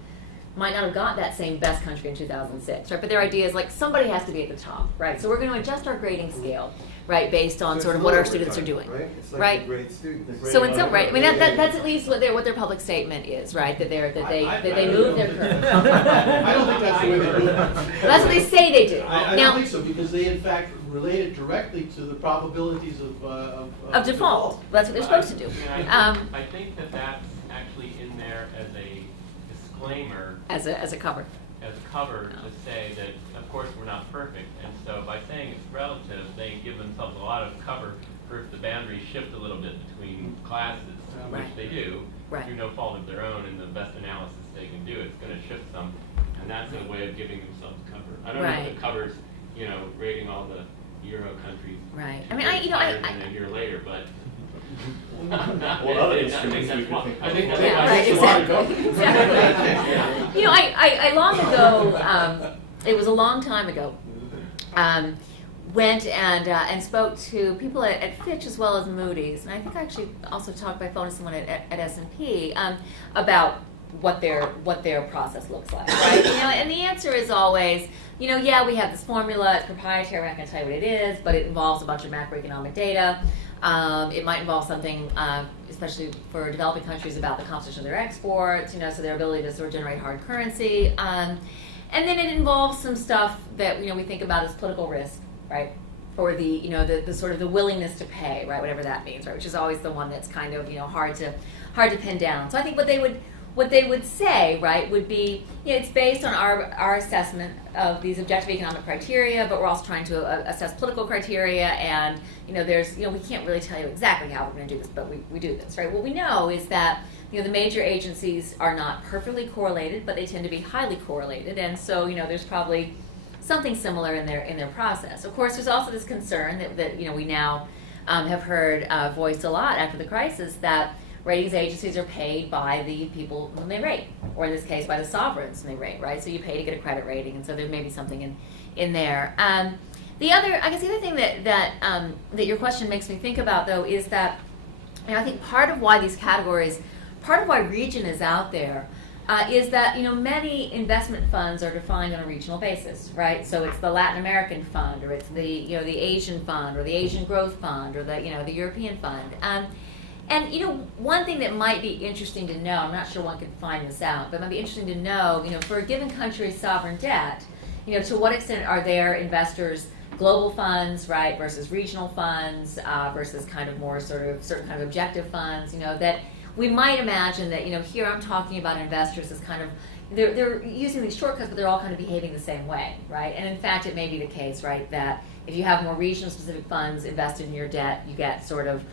might not have got that same best country in 2006, right? But their idea is like somebody has to be at the top, right? So we're going to adjust our grading scale, right, based on So sort it's of what our lower students are time, doing, right? It's like right? the grade students. So in some, right? I mean, that's at least what their public statement is, right? That they move their curve. I don't think that's the way they do it. That's what they say they do. I Now, don't think so, because they in fact relate it directly to the probabilities of default, that's what they're supposed to do. I think that that's actually in there as a disclaimer, As a cover. as a cover to say that, of course, we're not perfect. And so by saying it's relative, they give themselves a lot of cover for if the boundaries shift a little bit between classes, which Right. they do, Right. through no fault of their own, and the best analysis they can do, it's going to shift some. And that's a way of giving themselves cover. I don't know Right. if it covers, rating all the Euro countries. Right. two I mean, grades higher than a year later, but. What other instruments we could think of? I think that's Yeah, why right, it's so hard. exactly. I long ago, it was a long time ago, went and spoke to people at Fitch as well as Moody's, and I think I actually also talked by phone to someone at S&P about what their process looks like, right? And the answer is always, yeah, we have this formula, it's proprietary, we're not going to tell you what it is, but it involves a bunch of macroeconomic data. It might involve something, especially for developing countries, about the composition of their exports, so their ability to sort of generate hard currency. And then it involves some stuff that we think about as political risk, right? Or the sort of the willingness to pay, right? Whatever that means, right? Which is always the one that's kind of hard to pin down. So I think what they would say, right, would be, it's based on our assessment of these objective economic criteria, but we're also trying to assess political criteria, and there's we can't really tell you exactly how we're going to do this, but we do this, right? What we know is that the major agencies are not perfectly correlated, but they tend to be highly correlated, and so there's probably something similar in their process. Of course, there's also this concern that we now have heard voiced a lot after the crisis, that ratings agencies are paid by the people whom they rate, or in this case, by the sovereigns whom they rate, right? So you pay to get a credit rating, and so there may be something in there. The other thing that your question makes me think about, though, is that I think part of why these categories, part of why region is out there, is that many investment funds are defined on a regional basis, right? So it's the Latin American fund, or it's the the Asian fund, or the Asian Growth Fund, or the European fund. And one thing that might be interesting to know, I'm not sure one can find this out, but it might be interesting to know, for a given country's sovereign debt, to what extent are their investors global funds, right, versus regional funds, versus kind of more sort of certain kind of objective funds, that we might imagine that, here I'm talking about investors as kind of, they're using these shortcuts, but they're all kind of behaving the same way, right? And in fact, it may be the case, right, that if you have more regional specific funds invested in your debt, you get sort of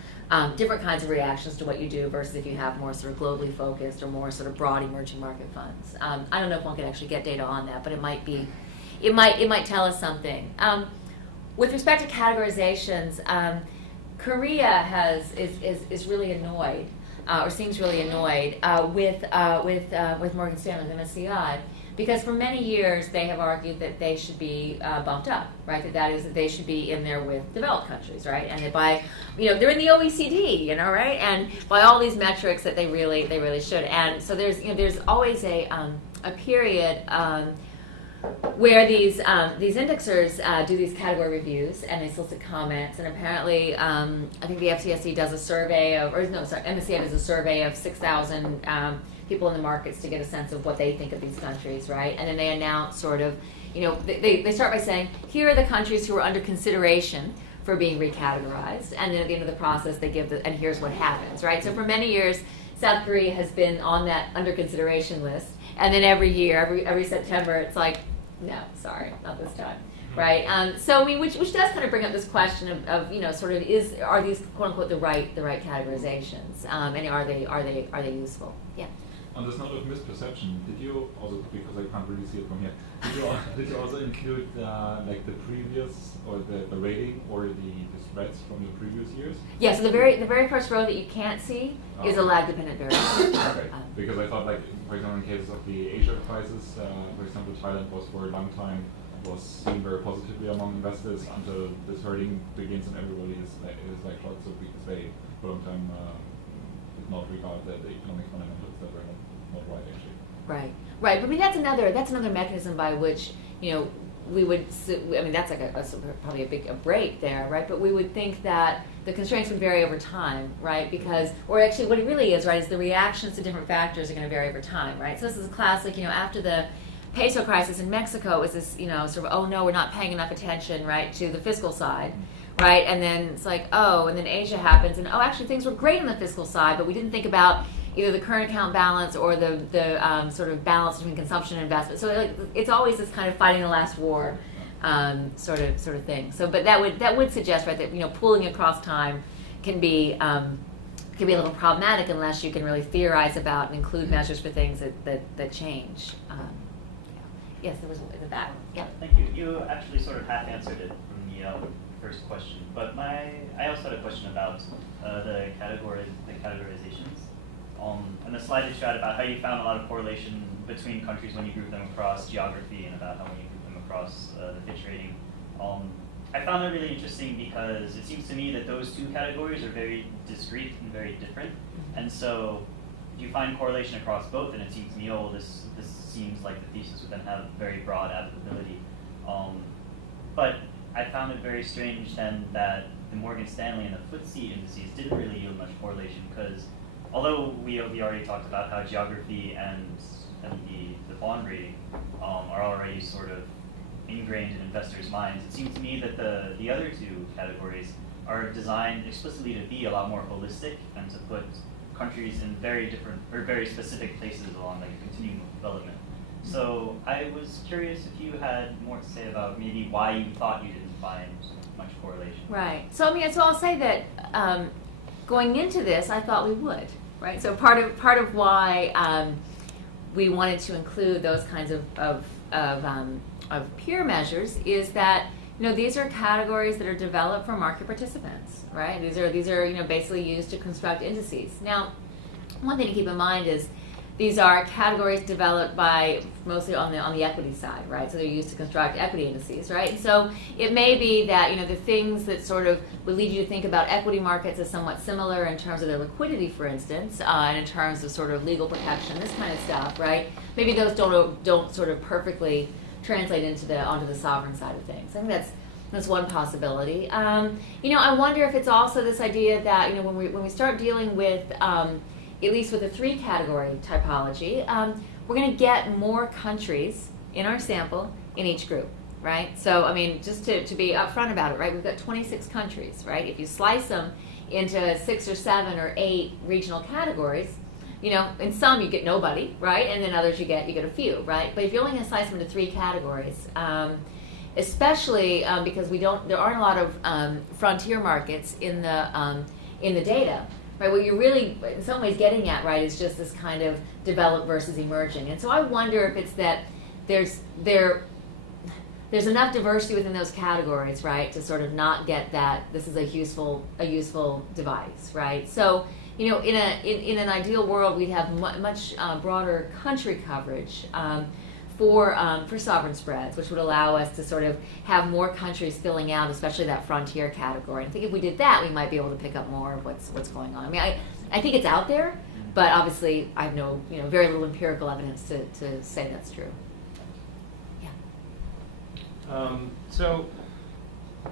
different kinds of reactions to what you do versus if you have more sort of globally focused or more sort of broad emerging market funds. I don't know if one can actually get data on that, but it might tell us something. With respect to categorizations, Korea is really annoyed, or seems really annoyed with Morgan Stanley and MSCI, because for many years they have argued that they should be bumped up, right? That is, that they should be in there with developed countries, right? And that by, they're in the OECD, right? And by all these metrics that they really should. And so there's always a period where these indexers do these category reviews, and they solicit comments, and apparently I think the FCSE does a survey of, MSCI does a survey of 6,000 people in the markets to get a sense of what they think of these countries, right? And then they announce sort of, they start by saying, here are the countries who are under consideration for being recategorized, and then at the end of the process they give and here's what happens, right? So for many years, South Korea has been on that under consideration list, and then every year, every September, it's like, no, sorry, not this time, right? So I mean, which does kind of bring up this question of sort of are these quote unquote the right categorizations, and are they useful? Yeah. On this note of misperception, did you also, because I can't really see it from here, did you also include like the previous or the rating or the spreads from the previous years? Yeah. So the very first row that you can't see is a lag dependent variable. Okay. Because I thought, like, for example, in cases of the Asia crisis, for example, Thailand was for a long time seen very positively among investors until this hurting begins and everybody is like shocked, so because they for a long time did not regard the economic fundamentals that were not right actually. Right. Right, but I mean, that's another mechanism by which, we would, I mean, that's like probably a break there, right? But we would think that the constraints would vary over time, right? Because, or actually what it really is, right, is the reactions to different factors are going to vary over time, right? So this is a classic, after the peso crisis in Mexico, it was this, sort of, oh no, we're not paying enough attention, right, to the fiscal side, right? And then it's like, oh, and then Asia happens, and oh, actually things were great on the fiscal side, but we didn't think about either the current account balance or the sort of balance between consumption and investment. So it's always this kind of fighting the last war sort of thing. So, but that would suggest, right, that pooling across time can be a little problematic unless you can really theorize about and include measures for things that change. Yes, there was in the back. Yeah. Thank you. You actually sort of half answered it from the first question, but I also had a question about the categorizations. And the slide that you had about how you found a lot of correlation between countries when you group them across geography and about how when you group them across the Fitch rating. I found that really interesting because it seems to me that those two categories are very discrete and very different. And so if you find correlation across both, then it seems to me, oh, this seems like the thesis would then have very broad applicability. But I found it very strange then that the Morgan Stanley and the FTSE indices didn't really yield much correlation because although we already talked about how geography and the bond rating are already sort of ingrained in investors' minds, it seems to me that the other two categories are designed explicitly to be a lot more holistic and to put countries in very different or very specific places along like a continuum of development. So I was curious if you had more to say about maybe why you thought you didn't find much correlation. Right. So so I'll say that going into this, I thought we would. Right. So part of why we wanted to include those kinds of peer measures is that these are categories that are developed for market participants. Right. These are basically used to construct indices. Now, one thing to keep in mind is these are categories developed by mostly on the equity side, right? So they're used to construct equity indices, right? And so it may be that the things that sort of would lead you to think about equity markets as somewhat similar in terms of their liquidity, for instance, and in terms of sort of legal protection, this kind of stuff, right? Maybe those don't sort of perfectly translate onto the sovereign side of things. I think that's one possibility. I wonder if it's also this idea that when we start dealing with at least with a 3-category typology, we're going to get more countries in our sample in each group, right? So, just to be upfront about it, right? We've got 26 countries, right? If you slice them into 6 or 7 or 8 regional categories, in some you get nobody, right? And then others you get a few, right? But if you're only going to slice them into 3 categories, especially because there aren't a lot of frontier markets in the data. Right, what you're really, in some ways, getting at, right, is just this kind of developed versus emerging. And so I wonder if it's that there's enough diversity within those categories, right, to sort of not get that this is a useful device, right? So, in an ideal world, we'd have much broader country coverage for sovereign spreads, which would allow us to sort of have more countries filling out, especially that frontier category. I think if we did that, we might be able to pick up more of what's going on. I think it's out there, but obviously I have very little empirical evidence to say that's true. Yeah. So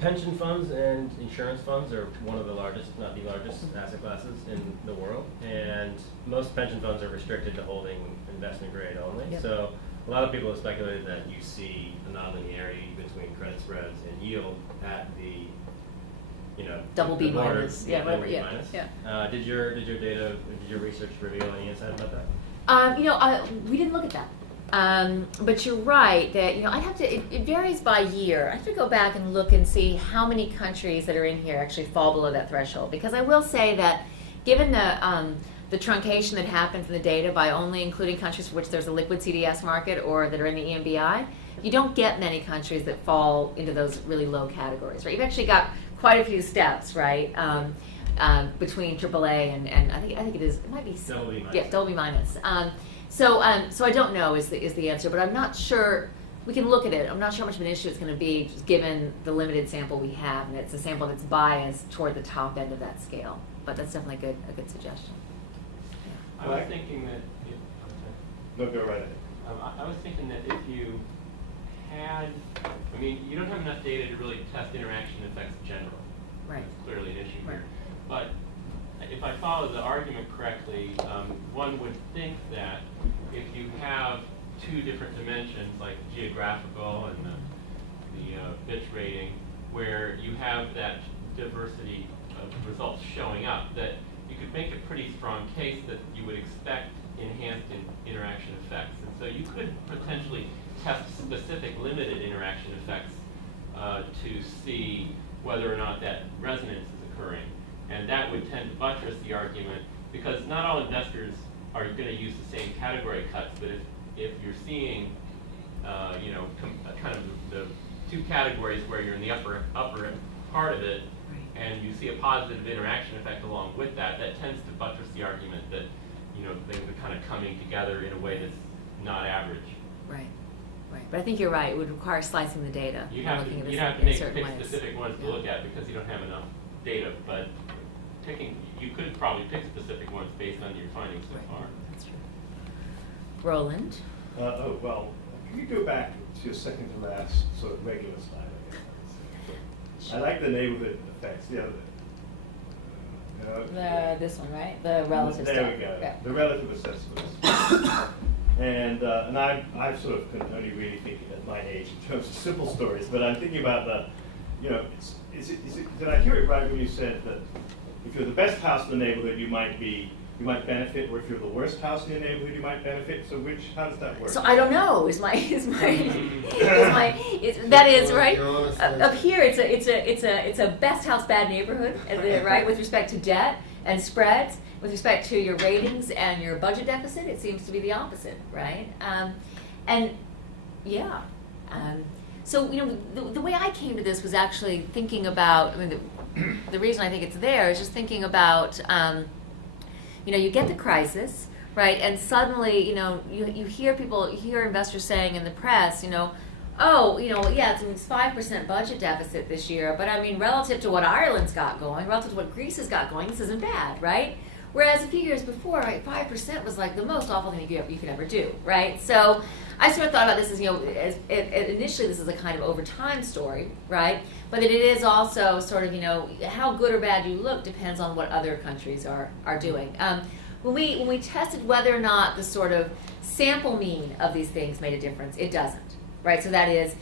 pension funds and insurance funds are one of the largest, if not the largest, asset classes in the world, and most pension funds are restricted to holding investment grade only. Yep. So a lot of people have speculated that you see a nonlinearity between credit spreads and yield at the, double B the border, minus. Yeah, double whatever. B Yeah. minus. Yeah. Did your research reveal any insight about that? We didn't look at that. But you're right that it varies by year. I have to go back and look and see how many countries that are in here actually fall below that threshold. Because I will say that, given the truncation that happens in the data by only including countries for which there's a liquid CDS market or that are in the EMBI, you don't get many countries that fall into those really low categories, right? You've actually got quite a few steps, right, between AAA and I think it might be Double B minus. Yeah, double B minus. So I don't know is the answer, but I'm not sure. We can look at it. I'm not sure how much of an issue it's going to be, just given the limited sample we have, and it's a sample that's biased toward the top end of that scale. But that's definitely a good suggestion. I was thinking that. No, go right I was thinking that if you had, I mean, you don't have enough data to really test interaction effects generally. Right. That's clearly an issue Right. here. But if I follow the argument correctly, one would think that if you have two different dimensions, like geographical and the pitch rating, where you have that diversity of results showing up, that you could make a pretty strong case that you would expect enhanced interaction effects. And so you could potentially test specific limited interaction effects to see whether or not that resonance is occurring. And that would tend to buttress the argument, because not all investors are going to use the same category cuts, but if you're seeing, kind of the two categories where you're in the upper part of it, and you see a positive interaction effect along with that, that tends to buttress the argument that, things are kind of coming together in a way that's not average. Right. Right. But I think you're right. It would require slicing the data. You and have looking at to, this you have to in pick certain ways. specific ones to Yeah. look at because you don't have enough data, but you could probably pick specific ones based on your findings so Right. far. That's true. Roland? Well, can you go back to your second to last sort of regular slide, I guess? I like the neighborhood effects, This one, right? The relative stuff. There we go, Yeah. the relative assessments. And I've sort of can only really think at my age in terms of simple stories, but I'm thinking about did I hear it right when you said that if you're the best house in the neighborhood, you might benefit, or if you're the worst house in the neighborhood, you might benefit? So how does that work? So I don't know. That is right. You're honest, Up here, it's a best house bad neighborhood, right? With respect to debt and spreads, with respect to your ratings and your budget deficit, it seems to be the opposite, right? So the way I came to this was actually thinking about. I mean, the reason I think it's there is just thinking about. You get the crisis, right? And suddenly, you hear investors saying in the press, it's 5% budget deficit this year, but I mean, relative to what Ireland's got going, relative to what Greece has got going, this isn't bad, right? Whereas a few years before, right, 5% was like the most awful thing you could ever do, right? So I sort of thought about this as, initially this is a kind of over time story, right? But that it is also sort of, how good or bad you look depends on what other countries are doing. When we tested whether or not the sort of sample mean of these things made a difference, it doesn't, right? So that is,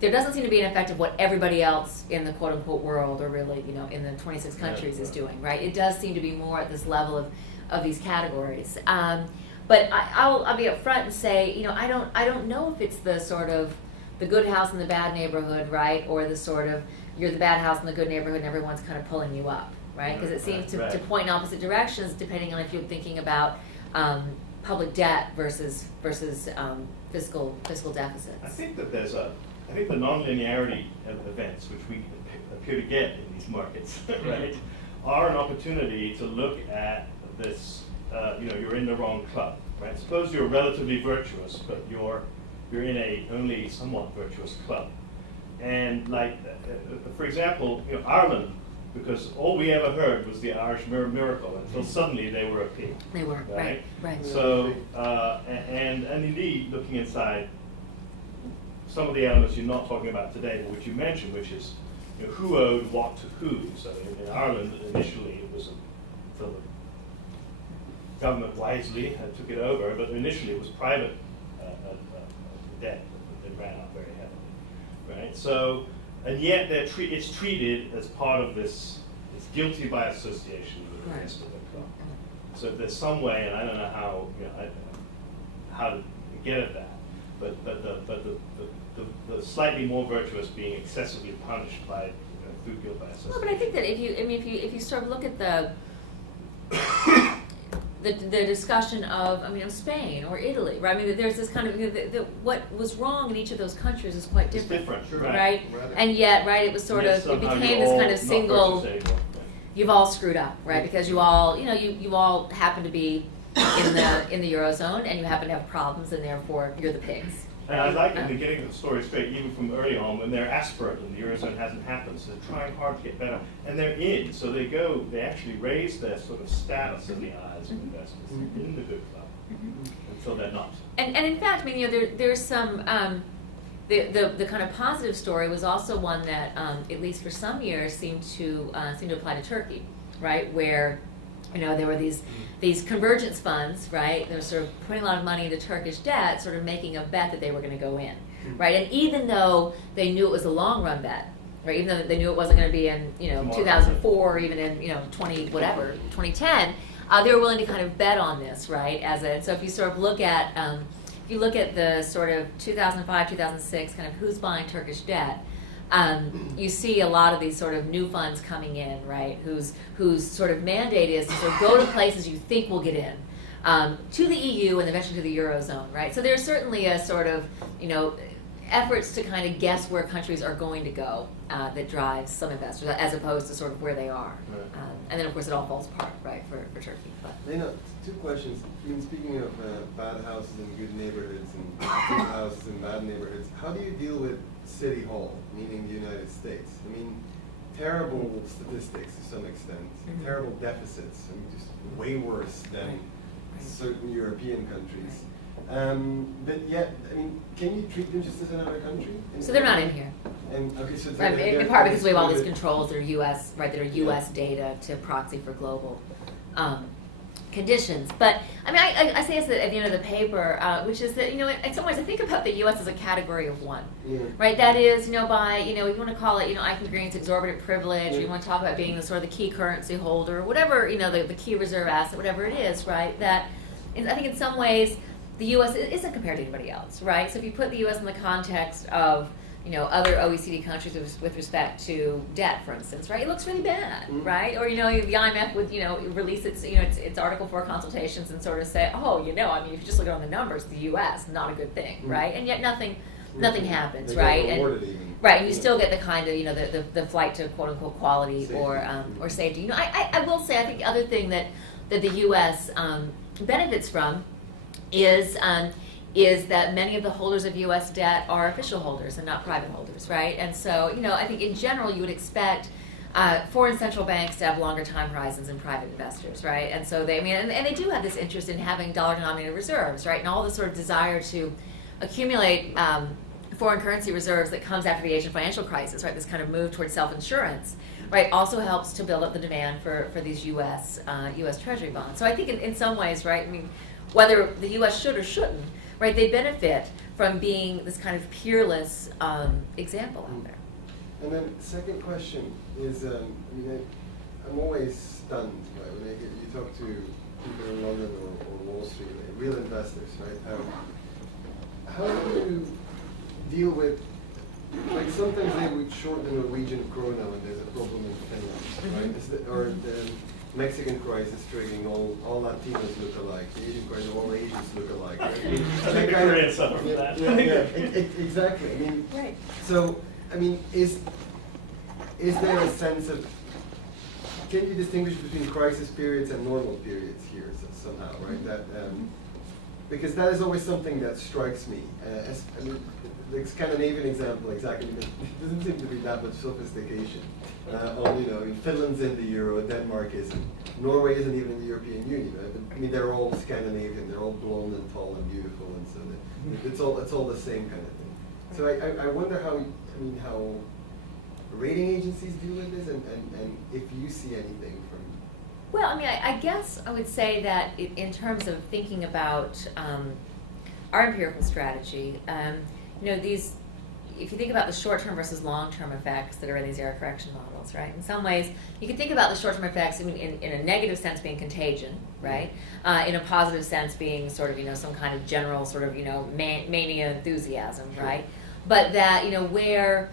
there doesn't seem to be an effect of what everybody else in the quote-unquote world, or really, in the 26 countries is doing, right? It does seem to be more at this level of these categories. But I'll be upfront and say, I don't know if it's the sort of the good house in the bad neighborhood, right? Or the sort of, you're the bad house in the good neighborhood and everyone's kind of pulling you up, right? Because it seems to point in opposite directions depending on if you're thinking about public debt versus fiscal deficits. I think that I think the nonlinearity of events, which we appear to get in these markets, right, are an opportunity to look at this. You're in the wrong club, right? Suppose you're relatively virtuous, but you're in a only somewhat virtuous club. And for example, Ireland, because all we ever heard was the Irish miracle until suddenly they were a pig. They were, right. So, and indeed, looking inside some of the elements you're not talking about today, but which you mentioned, which is who owed what to who. So in Ireland, initially, it was the government wisely took it over, but initially it was private debt that ran up very heavily, right? So, and yet it's treated as part of this. It's guilty by association with the rest of the club. So there's some way, and I don't know how to get at that, but the slightly more virtuous being excessively punished by through guilt by association. Well, but I think that if you sort of look at the discussion of Spain or Italy, right? I mean, there's this kind of what was wrong in each of those countries is quite different, right? And yet, right, it was sort of it became this kind of single. You've all screwed up, right? Because you all you all happen to be in the Eurozone and you happen to have problems, and therefore you're the pigs. And I like in getting the story straight, even from early on, when they're aspirate and the Eurozone hasn't happened, so they're trying hard to get better. And they're so they actually raise their sort of status in the eyes of investors in the good club. And so they're not. And in fact, I mean, you know, there's some, the kind of positive story was also one that, at least for some years, seemed to apply to Turkey, right? Where, you know, there were these convergence funds, right? They were sort of putting a lot of money into Turkish debt, sort of making a bet that they were going to go in, right? And even though they knew it was a long run bet, right? Even though they knew it wasn't going to be in, you know, 2004 or even in, you know, 2010, they were willing to kind of bet on this, right? So if you sort of look at, if you look at the sort of 2005, 2006 kind of who's buying Turkish debt, you see a lot of these sort of new funds coming in, right? Whose sort of mandate is to sort of go to places you think will get in, to the EU and eventually to the Eurozone, right? So there's certainly a sort of, you know, efforts to kind of guess where countries are going to go that drives some investors, as opposed to sort of where they are. Right. And then of course it all falls apart, right, for Turkey. But. Layna, two questions. Even speaking of bad houses in good neighborhoods and good houses in bad neighborhoods, how do you deal with City Hall, meaning the United States? I mean, terrible statistics to some extent, terrible deficits, I mean, just way worse than certain European countries. But yet, I mean, can you treat them just as another country? So they're not in here. And okay, so Right, they're in part because we have all these excluded. controls that are U.S. right, that are U.S. data to proxy for global conditions. But I mean, I say this at the end of the paper, which is that, you know, in some ways I think about the U.S. as a category of one, right? That is, you know, by, you know, if you want to call it, you know, Eichen Green's exorbitant privilege, or you want to talk about being the sort of the key currency holder, or whatever, you know, the key reserve asset, whatever it is, right? That is, I think in some ways the U.S. isn't compared to anybody else, right? So if you put the U.S. in the context of, you know, other OECD countries with respect to debt, for instance, right? It looks really bad, right? Or, you know, the IMF would, you know, release its, you know, its Article 4 consultations and sort of say, oh, you know, I mean, if you just look at on the numbers, the U.S. not a good thing, right? And yet nothing happens, They right? get And rewarded even. right, and you still get the kind of, you know, the flight to quote unquote quality Safety. or safety. You know, I will say, I think the other thing that the U.S. Benefits from is that many of the holders of U.S. debt are official holders and not private holders, right? And so, you know, I think in general you would expect foreign central banks to have longer time horizons than private investors, right? And so they, I mean, and they do have this interest in having dollar-denominated reserves, right? And all the sort of desire to accumulate foreign currency reserves that comes after the Asian financial crisis, right? This kind of move towards self-insurance, right? Also helps to build up the demand for these U.S. Treasury bonds. So I think in some ways, right? I mean, whether the U.S. should or shouldn't, right? They benefit from being this kind of peerless example out there. And then second question is, I mean, I'm always stunned, right, when I hear you talk to people in London or Wall Street, like real investors, right? How do you deal with, like sometimes they would short the Norwegian krona when there's a problem in Finland, right? Or the Mexican crisis triggering all Latinos look alike, the Asian crisis, all Asians look alike. Right? I mean, I think the Koreans suffer from that. Exactly. I mean, Right. so, I mean, is there a sense of, can you distinguish between crisis periods and normal periods here somehow, right? That because that is always something that strikes me. I mean, the Scandinavian example, exactly, because it doesn't seem to be that much sophistication. On, you know, Finland's in the euro, Denmark isn't, Norway isn't even in the European Union. Right? I mean, they're all Scandinavian, they're all blonde and tall and beautiful, and so it's all the same kind of thing. So I wonder how rating agencies deal with this, and if you see anything from. Well, I mean, I guess I would say that in terms of thinking about our empirical strategy, you know, if you think about the short-term versus long-term effects that are in these error correction models, right? In some ways, you can think about the short-term effects, I mean, in a negative sense being contagion, right? In a positive sense being sort of, you know, some kind of general sort of, you know, mania enthusiasm, right? But that, you know, where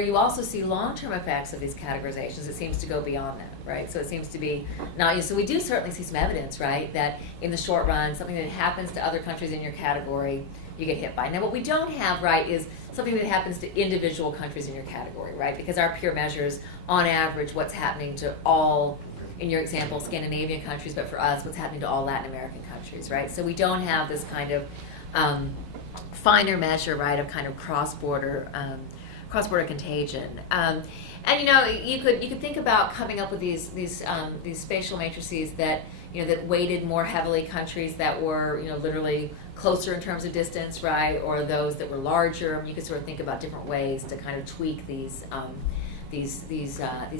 you also see long-term effects of these categorizations, it seems to go beyond that, right? So it seems to be not, so we do certainly see some evidence, right, that in the short run, something that happens to other countries in your category, you get hit by. Now, what we don't have, right, is something that happens to individual countries in your category, right? Because our peer measures, on average, what's happening to all, in your example, Scandinavian countries, but for us, what's happening to all Latin American countries, right? So we don't have this kind of finer measure, right, of kind of cross-border contagion. And you know, you could think about coming up with these spatial matrices that, that weighted more heavily countries that were, literally closer in terms of distance, right, or those that were larger. I mean, you could sort of think about different ways to kind of tweak these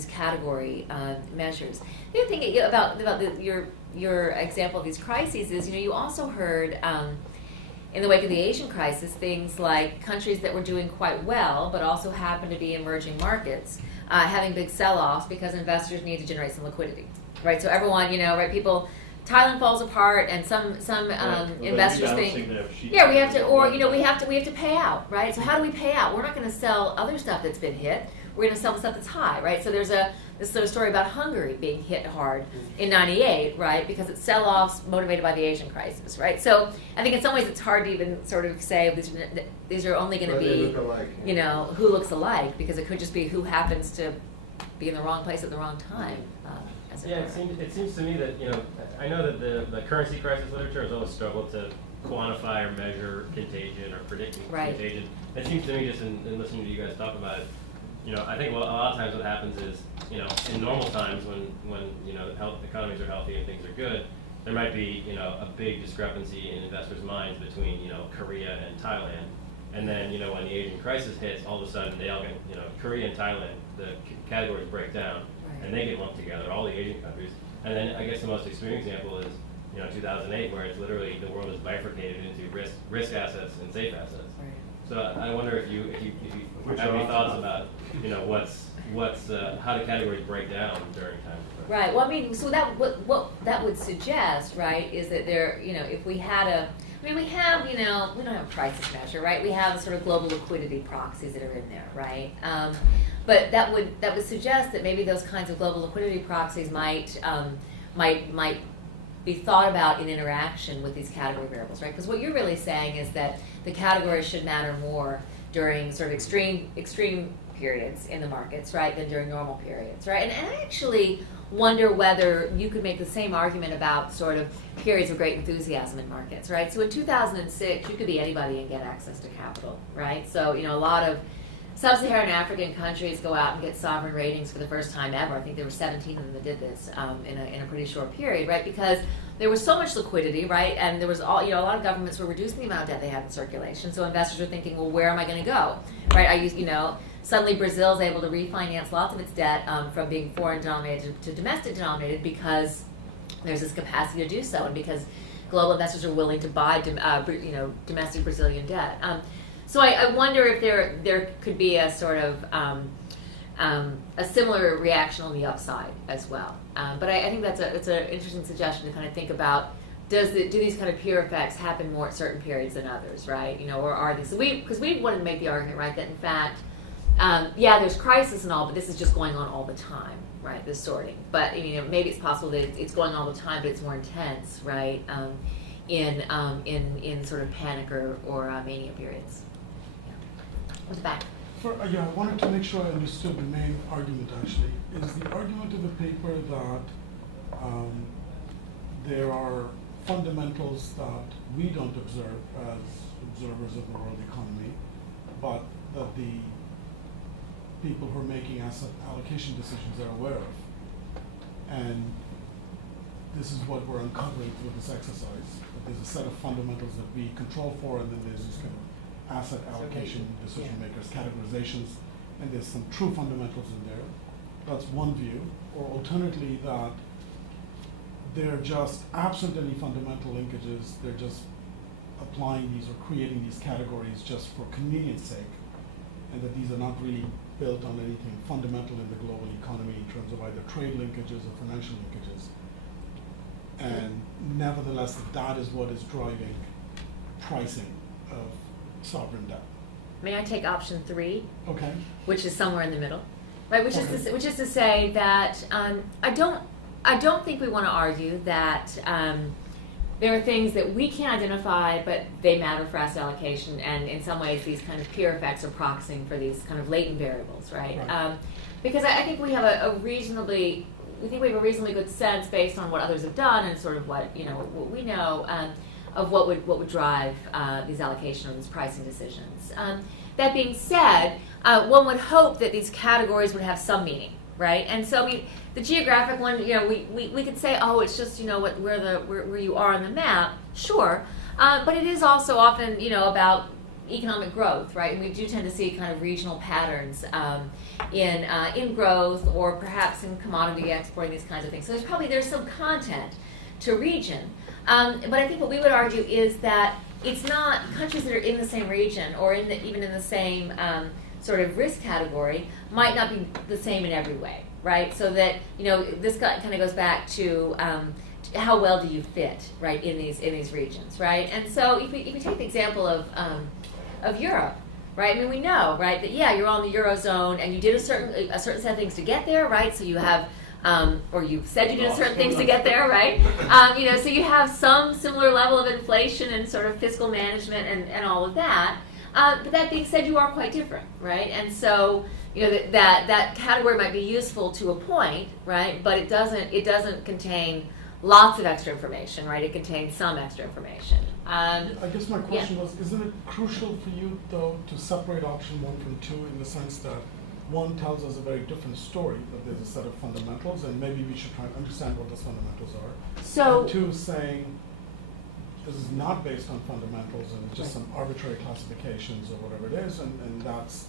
category measures. The other thing about your example of these crises is, you also heard in the wake of the Asian crisis things like countries that were doing quite well, but also happened to be emerging markets, having big sell-offs because investors need to generate some liquidity, right? So everyone, right, people. Thailand falls apart, and some investors think, yeah, we have to, or we have to pay out, right? So how do we pay out? We're not going to sell other stuff that's been hit. We're going to sell the stuff that's high, right? So there's this sort of story about Hungary being hit hard in '98, right? Because it's sell-offs motivated by the Asian crisis, right? So I think in some ways it's hard to even sort of say these are only going to be, look alike, who looks alike, because it could just be who happens to be in the wrong place at the wrong time. Yeah, it seems to me that, I know that the currency crisis literature has always struggled to quantify or measure contagion or predict contagion. It seems to me, just in listening to you guys talk about it, I think a lot of times what happens is, in normal times when economies are healthy and things are good, there might be, a big discrepancy in investors' minds between, Korea and Thailand. And then, when the Asian crisis hits, all of a sudden they all get, Korea and Thailand, the categories break down. And they get lumped together, all the Asian countries. And then I guess the most extreme example is, 2008, where it's literally the world is bifurcated into risk assets and safe assets. Right. So I wonder if you have any thoughts about, how the categories break down during times. Right. Well, I mean, so what that would suggest, right, is that there, if we had we have, we don't have a crisis measure, right? We have sort of global liquidity proxies that are in there, right? But that would suggest that maybe those kinds of global liquidity proxies might be thought about in interaction with these category variables, right? Because what you're really saying is that the categories should matter more during sort of extreme periods in the markets, right, than during normal periods, right? And I actually wonder whether you could make the same argument about sort of periods of great enthusiasm in markets, right? So in 2006, you could be anybody and get access to capital, right? So, a lot of sub-Saharan African countries go out and get sovereign ratings for the first time ever. I think there were 17 of them that did this in a pretty short period, right? Because there was so much liquidity, right? And there was a lot of governments were reducing the amount of debt they had in circulation. So investors were thinking, well, where am I going to go, right? Suddenly Brazil's able to refinance lots of its debt from being foreign denominated to domestic denominated because there's this capacity to do so, and because global investors are willing to buy domestic Brazilian debt. So I wonder if there could be a sort of a similar reaction on the upside as well. But I think it's an interesting suggestion to kind of think about. Do these kind of peer effects happen more at certain periods than others, right? Or are these? Because we wanted to make the argument, right, that in fact, there's crisis and all, but this is just going on all the time, right? This sorting. But maybe it's possible that it's going all the time, but it's more intense, right? In sort of panic or mania periods. What's back? I wanted to make sure I understood the main argument actually. Is the argument of the paper that there are fundamentals that we don't observe as observers of the world economy, but that the people who are making asset allocation decisions are aware of? And this is what we're uncovering through this exercise. That there's a set of fundamentals that we control for, and then there's this kind of asset allocation decision makers, categorizations, and there's some true fundamentals in there. That's one view. Or alternately, that they're just absent any fundamental linkages, they're just applying these or creating these categories just for convenience sake, and that these are not really built on anything fundamental in the global economy in terms of either trade linkages or financial linkages. And nevertheless, that is what is driving pricing of sovereign debt. May I take option 3? Okay. Which is somewhere in the middle, right? Which is to say that I don't think we want to argue that there are things that we can identify, but they matter for asset allocation, and in some ways these kind of peer effects are proxying for these kind of latent variables, right? Because I think we have a reasonably good sense based on what others have done and sort of what we know of what would drive these allocation or these pricing decisions. That being said, one would hope that these categories would have some meaning, right? And so, I mean, the geographic one, you know, we could say, oh, it's just, you know, where you are on the map, sure. But it is also often, you know, about economic growth, right? And we do tend to see kind of regional patterns in growth, or perhaps in commodity exporting, these kinds of things. So there's some content to region. But I think what we would argue is that it's not countries that are in the same region or even in the same sort of risk category might not be the same in every way, right? So that, you know, this kind of goes back to how well do you fit, right, in these regions, right? And so if we take the example of Europe, right? I mean, we know, right, that yeah, you're on the Eurozone and you did a certain set of things to get there, right? So you have, or you said you did certain things to get there, right? You know, so you have some similar level of inflation and sort of fiscal management and all of that. But that being said, you are quite different, right? And so, you know, that category might be useful to a point, right? But it doesn't contain lots of extra information, right? It contains some extra information. I guess my question was, isn't it crucial for you, though, to separate option 1 from 2 in the sense that 1 tells us a very different story, that there's a set of fundamentals, and maybe we should try and understand what those fundamentals are. So, and 2 saying this is not based on fundamentals and just some arbitrary classifications or whatever it is, and that's,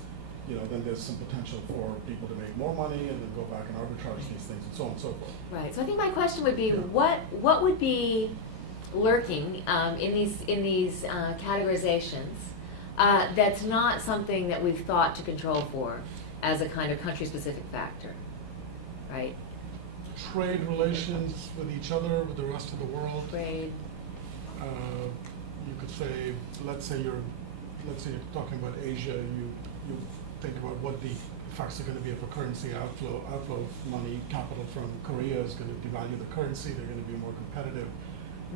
you know, then there's some potential for people to make more money and then go back and arbitrage these things and so on and so forth. right. So I think my question would be, what would be lurking in these categorizations that's not something that we've thought to control for as a kind of country-specific factor, right? Trade relations with each other, with the rest of the world. Trade. You could say, let's say you're talking about Asia. You think about what the effects are going to be of a currency outflow of money. Capital from Korea is going to devalue the currency. They're going to be more competitive.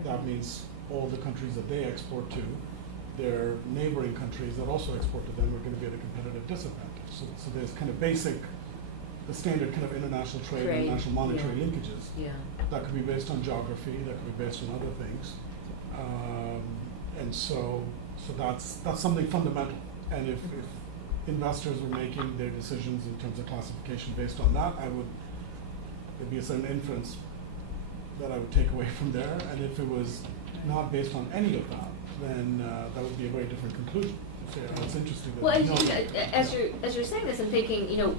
That means all the countries that they export to, their neighboring countries that also export to them, are going to be at a competitive disadvantage. So there's kind of the standard kind of international trade and international monetary linkages. Yeah. That could be based on geography. That could be based on other things. And so that's something fundamental. And if investors were making their decisions in terms of classification based on that, there'd be a certain inference that I would take away from there. And if it was not based on any of that, then that would be a very different conclusion. So, it's interesting that Well, as you're saying this, I'm thinking, you know,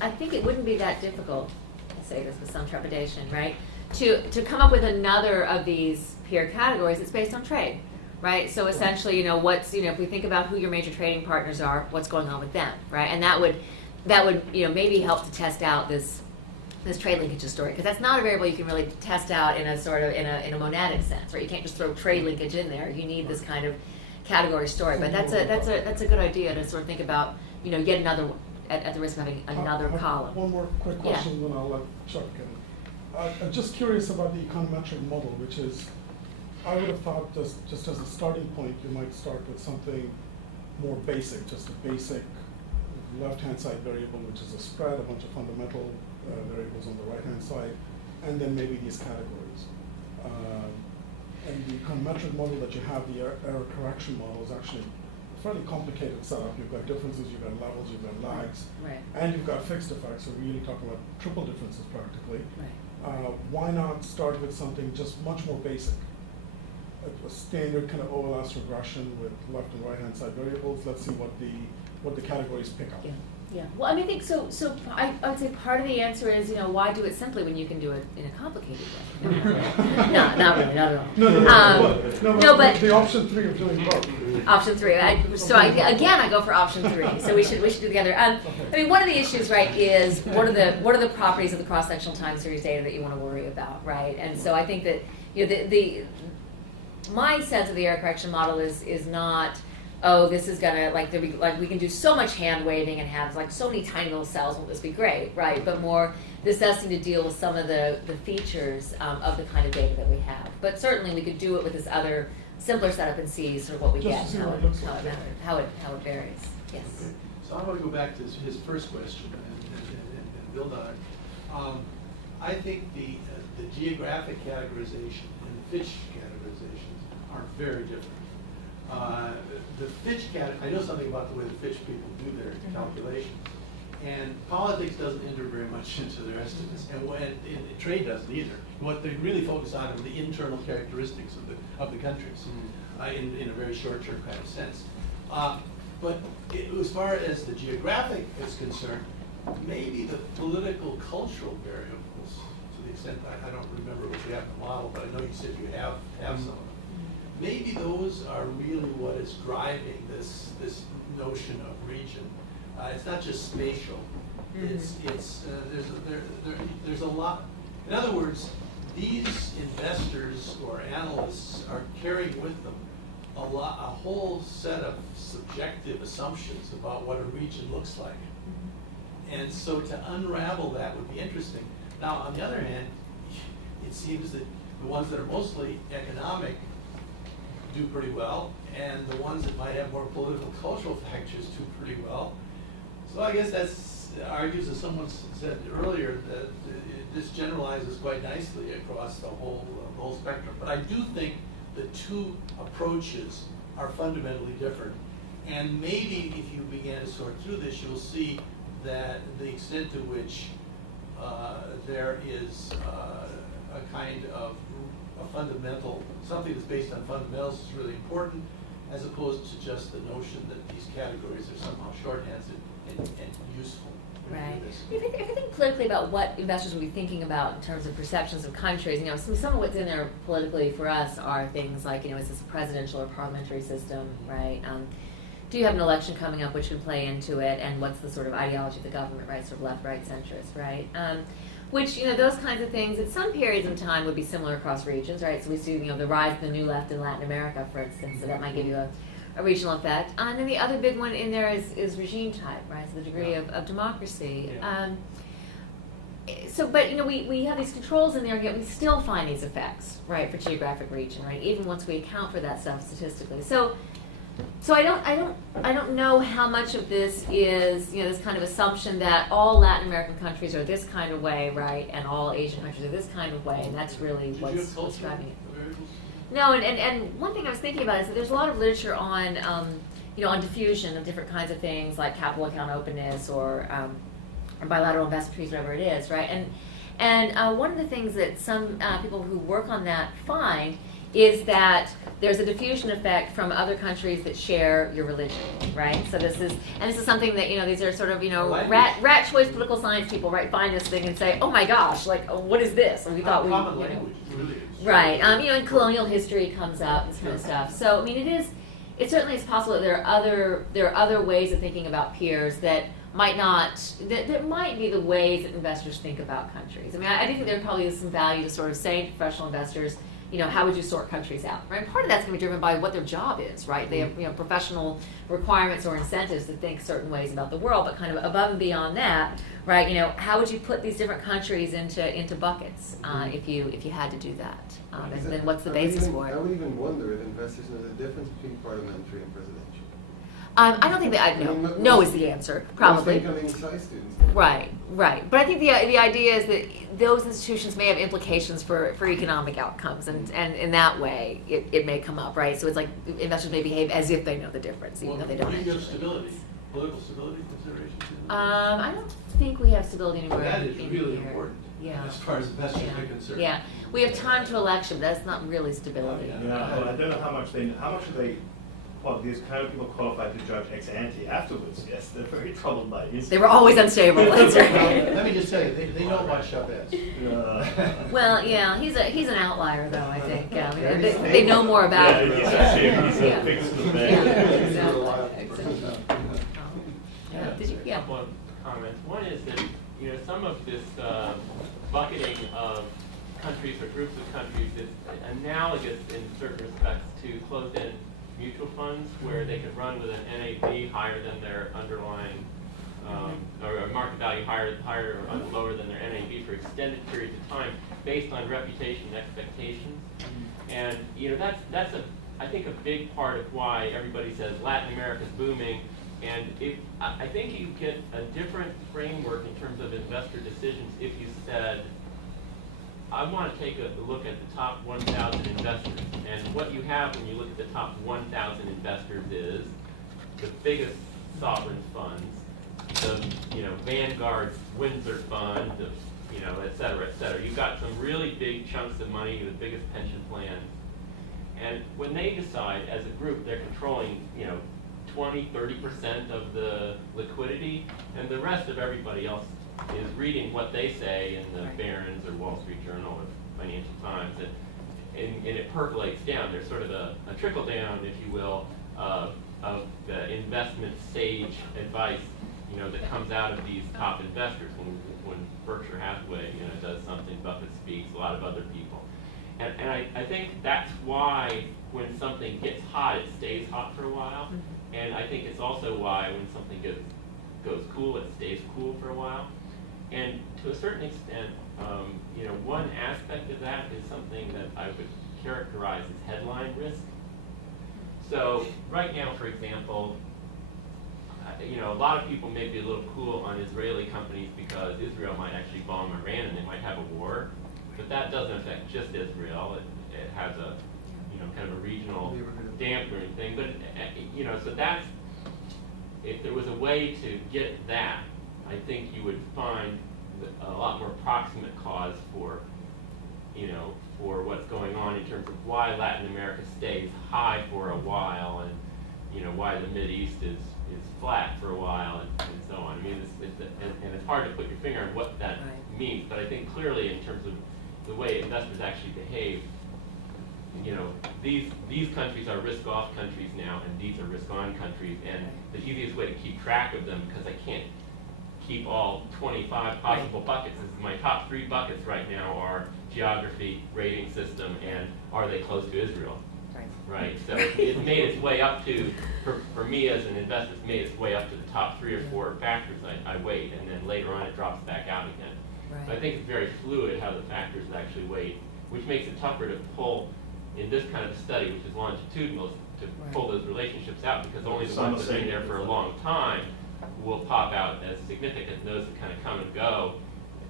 I think it wouldn't be that difficult, I say this with some trepidation, right? To come up with another of these peer categories that's based on trade, right? So essentially, you know, if we think about who your major trading partners are, what's going on with them, right? And that would, you know, maybe help to test out this trade linkages story, because that's not a variable you can really test out in a sort of in a monadic sense, right? You can't just throw trade linkage in there. You need this kind of category story. But that's a good idea to sort of think about, you know, yet another at the risk of having another column. One more quick question, then I'll let Chuck get in. I'm just curious about the econometric model, which is, I would have thought just as a starting point, you might start with something more basic, just a basic left-hand side variable, which is a spread, a bunch of fundamental variables on the right-hand side, and then maybe these categories. And the econometric model that you have, the error correction model, is actually a fairly complicated setup. You've got differences, you've got levels, you've got lags, Right. and you've got fixed effects. So we're really talking about triple differences practically. Right. Why not start with something just much more basic? A standard kind of OLS regression with left and right hand side variables. Let's see what the categories pick up. Yeah. Yeah. Well, I mean, I think so. I would say part of the answer is, you know, why do it simply when you can do it in a complicated way? No, not really, not at all. No, but the option 3 of doing both. Option 3. I go for option 3. So we should do together. I mean, one of the issues, right, is what are the properties of the cross-sectional time series data that you want to worry about, right? And so I think that, you know, my sense of the error correction model is not, oh, this is gonna we can do so much hand waving and have like so many tiny little cells. Won't this be great, right? But more, this does seem to deal with some of the features of the kind of data that we have. But certainly we could do it with this other simpler setup and see sort of what we Just get, to see how what it it looks how like. it matters, how it varies. Yes. So I want to go back to his first question and build on it. I think the geographic categorization and the Fitch categorizations are very different. The Fitch I know something about the way the Fitch people do their calculations. And politics doesn't enter very much into the rest of this, and trade doesn't either. What they really focus on are the internal characteristics of the countries, in a very short-term kind of sense. But as far as the geographic is concerned, maybe the political cultural variables, to the extent I don't remember what you have in the model, but I know you said you have some of them. Maybe those are really what is driving this notion of region. It's not just spatial. There's a lot. In other words, these investors or analysts are carrying with them a whole set of subjective assumptions about what a region looks like. And so to unravel that would be interesting. Now, on the other hand, it seems that the ones that are mostly economic do pretty well, and the ones that might have more political cultural factors do pretty well. So I guess that argues, as someone said earlier, that this generalizes quite nicely across the whole spectrum. But I do think the two approaches are fundamentally different. And maybe if you began to sort through this, you'll see that the extent to which there is a kind of a fundamental, something that's based on fundamentals is really important, as opposed to just the notion that these categories are somehow shorthands and useful. Right. If you think politically about what investors will be thinking about in terms of perceptions of countries, some of what's in there politically for us are things like, is this a presidential or parliamentary system, right? Do you have an election coming up which could play into it, and what's the sort of ideology of the government, right? Sort of left, right, centrist, right? Which, those kinds of things at some periods of time would be similar across regions, right? So we see, the rise of the new left in Latin America, for instance, so that might give you a regional effect. And then the other big one in there is regime type, right? So the degree of democracy. Yeah. But we have these controls in there, and yet we still find these effects, right, for geographic region, right? Even once we account for that stuff statistically. So I don't know how much of this is this kind of assumption that all Latin American countries are this kind of way, right, and all Asian countries are this kind of way, and that's really what's driving it. No, and one thing I was thinking about is that there's a lot of literature on on diffusion of different kinds of things like capital account openness or bilateral investment treaties, whatever it is, right? And one of the things that some people who work on that find is that there's a diffusion effect from other countries that share your religion, right? So this is something that, these are sort of, rat choice political science people, right, find this thing and say, oh my gosh, like, what is this? And we thought we, language, really is. Right, and colonial history comes up, this kind of stuff. So, it certainly is possible that there are other ways of thinking about peers that might be the ways that investors think about countries. I do think there probably is some value to sort of saying to professional investors, how would you sort countries out, right? Part of that's going to be driven by what their job is, right? They have, professional requirements or incentives to think certain ways about the world, but kind of above and beyond that, right? How would you put these different countries into buckets if you had to do that? And then what's the basis for it? I would even wonder if investors know the difference between parliamentary and presidential. I don't think that no is the answer, probably. Most incoming sci students. Right. But I think the idea is that those institutions may have implications for economic outcomes, and in that way it may come up, right? So it's like investors may behave as if they know the difference, even though they don't. Do you have actually. stability, political stability considerations? I don't think we have stability anywhere. That is in really here. important. Yeah. As far as investors are concerned. Yeah, we have time to election, but that's not really stability. Oh, Yeah, well, I don't know how much are they, these kind of people qualified to judge ex ante afterwards. Yes, they're very troubled by this. They were always unstable. That's right. Let me just tell you, they know what Chavez. Well, yeah, he's an outlier though. I think they know more about it. He's a fixed Yeah. A couple of comments. One is that some of this bucketing of countries or groups of countries is analogous in certain respects to closed-end mutual funds, where they can run with an NAV higher than their underlying or a market value higher or lower than their NAV for extended periods of time, based on reputation and expectations. And that's I think a big part of why everybody says Latin America's booming. And I think you get a different framework in terms of investor decisions if you said, I want to take a look at the top 1,000 investors. And what you have when you look at the top 1,000 investors is the biggest sovereign funds, the, Vanguard's Windsor Fund, et cetera, et cetera. You've got some really big chunks of money, the biggest pension plans. And when they decide, as a group, they're controlling, 20, 30% of the liquidity, and the rest of everybody else is reading what they say in the Barron's or Wall Street Journal or Financial Times, and it percolates down. There's sort of a trickle down, if you will, of the investment sage advice, that comes out of these top investors. When Berkshire Hathaway, does something, Buffett speaks, a lot of other people. And I think that's why when something gets hot, it stays hot for a while. And I think it's also why when something goes cool, it stays cool for a while. And to a certain extent, one aspect of that is something that I would characterize as headline risk. So right now, for example, a lot of people may be a little cool on Israeli companies because Israel might actually bomb Iran and they might have a war. But that doesn't affect just Israel. It has a, kind of a regional dampening thing. But, so that's, if there was a way to get that, I think you would find a lot more proximate cause for, for what's going on in terms of why Latin America stays high for a while and, why the Mideast is flat for a while and so on. I mean, and it's hard to put your finger on what that means, but I think clearly in terms of the way investors actually behave, these countries are risk-off countries now, and these are risk-on countries, and the easiest way to keep track of them, because I can't keep all 25 possible buckets, is my top 3 buckets right now are geography, rating system, and are they close to Israel? Right, so it made its way up to, for me as an investor, it's made its way up to the top 3 or 4 factors I weighed, and then later on it drops back out again. So I think it's very fluid how the factors actually weighed, which makes it tougher to pull in this kind of study, which is longitudinal, to pull those relationships out, because only the ones that have been there for a long time will pop out as significant. Those that kind of come and go,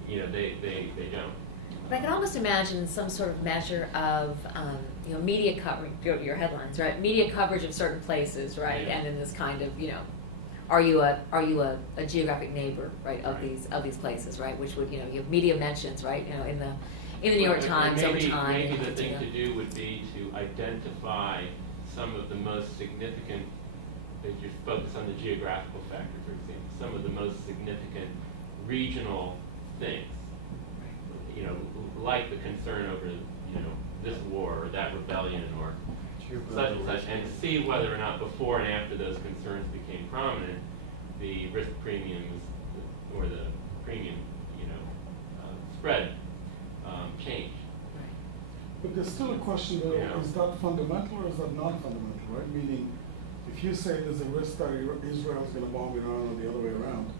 they don't. But I can almost imagine some sort of measure of, media coverage, your headlines, right? Media coverage of certain places, right? Yeah. And then this kind of, are you a geographic neighbor, right, of these places, right? Which would, you have media mentions, right? In the New York Times over time. Maybe the thing to do would be to identify some of the most significant, if you focus on the geographical factor, for example, some of the most significant regional things, like the concern over, this war or that rebellion or such and such, and see whether or not before and after those concerns became prominent, the risk premiums or the premium, spread changed. But there's still a question though, Yeah. is that fundamental or is that not fundamental, right? Meaning, if you say there's a risk that Israel is going to bomb Iran or the other way around,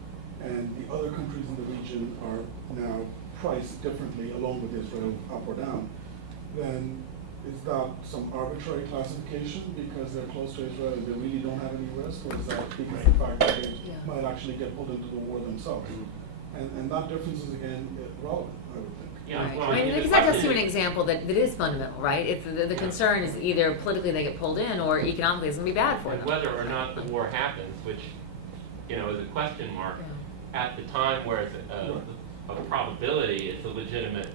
and the other countries in the region are now priced differently along with Israel, up or down, then is that some arbitrary classification because they're close to Israel and they really don't have any risk, or is that because the fact that they might actually get pulled into the war themselves? And that difference is again relevant, I would think. Yeah, Right. well, I mean, the because that does question seem an is- example that is fundamental, right? If the concern is either politically they get pulled in or economically it's going to be bad for And them. whether or not the war happens, which, is a question mark, at the time where it's a probability, it's a legitimate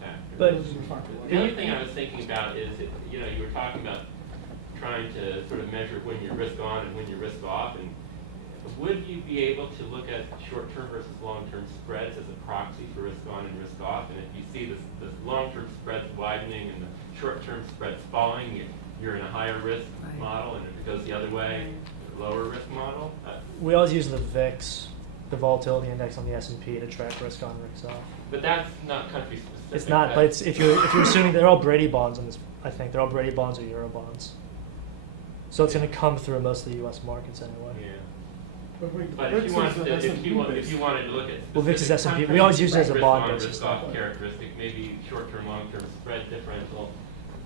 factor. But The other thing I was thinking about is, you were talking about trying to sort of measure when you're risk on and when you're risk off, and would you be able to look at short-term versus long-term spreads as a proxy for risk on and risk off? And if you see this long-term spreads widening and the short-term spreads falling, you're in a higher risk model, and if it goes the other way, lower risk model? We always use the VIX, the volatility index on the S&P, to track risk on, risk off. But that's not country specific. It's not, but it's if you're assuming they're all Brady bonds on this. I think they're all Brady bonds or Euro bonds. So it's going to come through most of the U.S. markets anyway. Yeah. But wait, But the if you VIX wanted is to, an if S&P you based. wanted to look at Well, VIX is specific S&P. We countries, always use it as a risk bond on, basis risk stuff. off characteristic, maybe short-term, long-term spread differential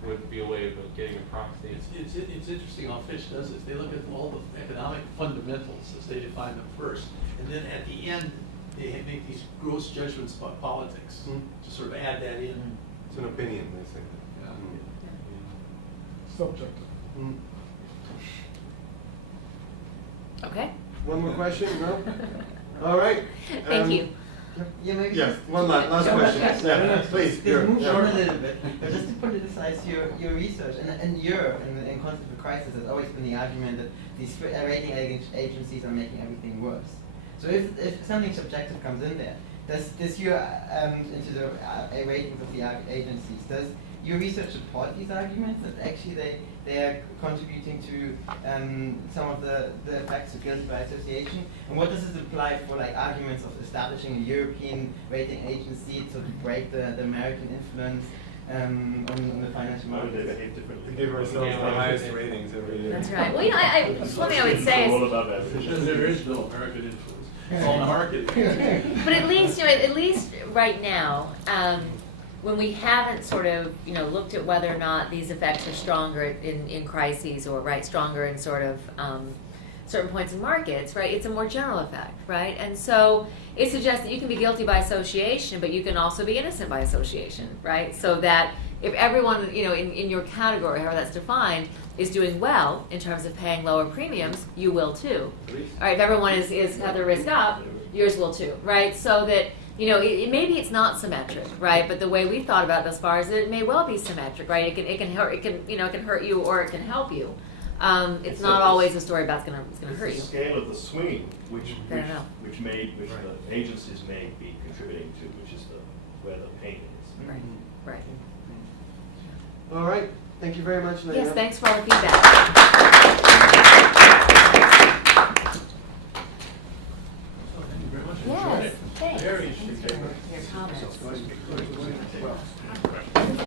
would be a way of getting a proxy. It's interesting how Fish does this. They look at all the economic fundamentals as they define them first, and then at the end, they make these gross judgments about politics to sort of add that in. It's an opinion, they say. Yeah. Subjective. Okay. One more question? No? All right. Thank you. Yeah, maybe Yes, just- one last Sure, question. yeah. Yeah, please. Just Europe, move yeah. on a little bit, but just to politicize your research. And Europe, in concept of crisis, has always been the argument that these rating agencies are making everything worse. So if something subjective comes in there, does your into the ratings of the agencies, does your research support these arguments that actually they are contributing to some of the effects of guilt by association? And what does this imply for like arguments of establishing a European rating agency to break the American influence on the financial How do they markets? behave differently? We give ourselves Yeah, the well, highest ratings every year. That's right. Well, you know, one thing I would say All is, above average. Because there is no American influence. It's all marketing. but at least, you know, at least right now, when we haven't sort of, you know, looked at whether or not these effects are stronger in crises or stronger in sort of certain points in markets, right? It's a more general effect, right? And so it suggests that you can be guilty by association, but you can also be innocent by association, right? So that if everyone, you know, in your category, however that's defined, is doing well in terms of paying lower premiums, you will too. All right, if everyone is have their risk up, yours will too, right? So that, you know, maybe it's not symmetric, right? But the way we thought about it thus far is that it may well be symmetric, right? It can hurt you or it can help you. It's not always a story about it's gonna hurt you. It's the scale of the swing, which Fair enough. the agencies may be contributing to, which is where the pain is. Right, right. All right. Thank you very much, Layna. Yes, thanks for all the feedback.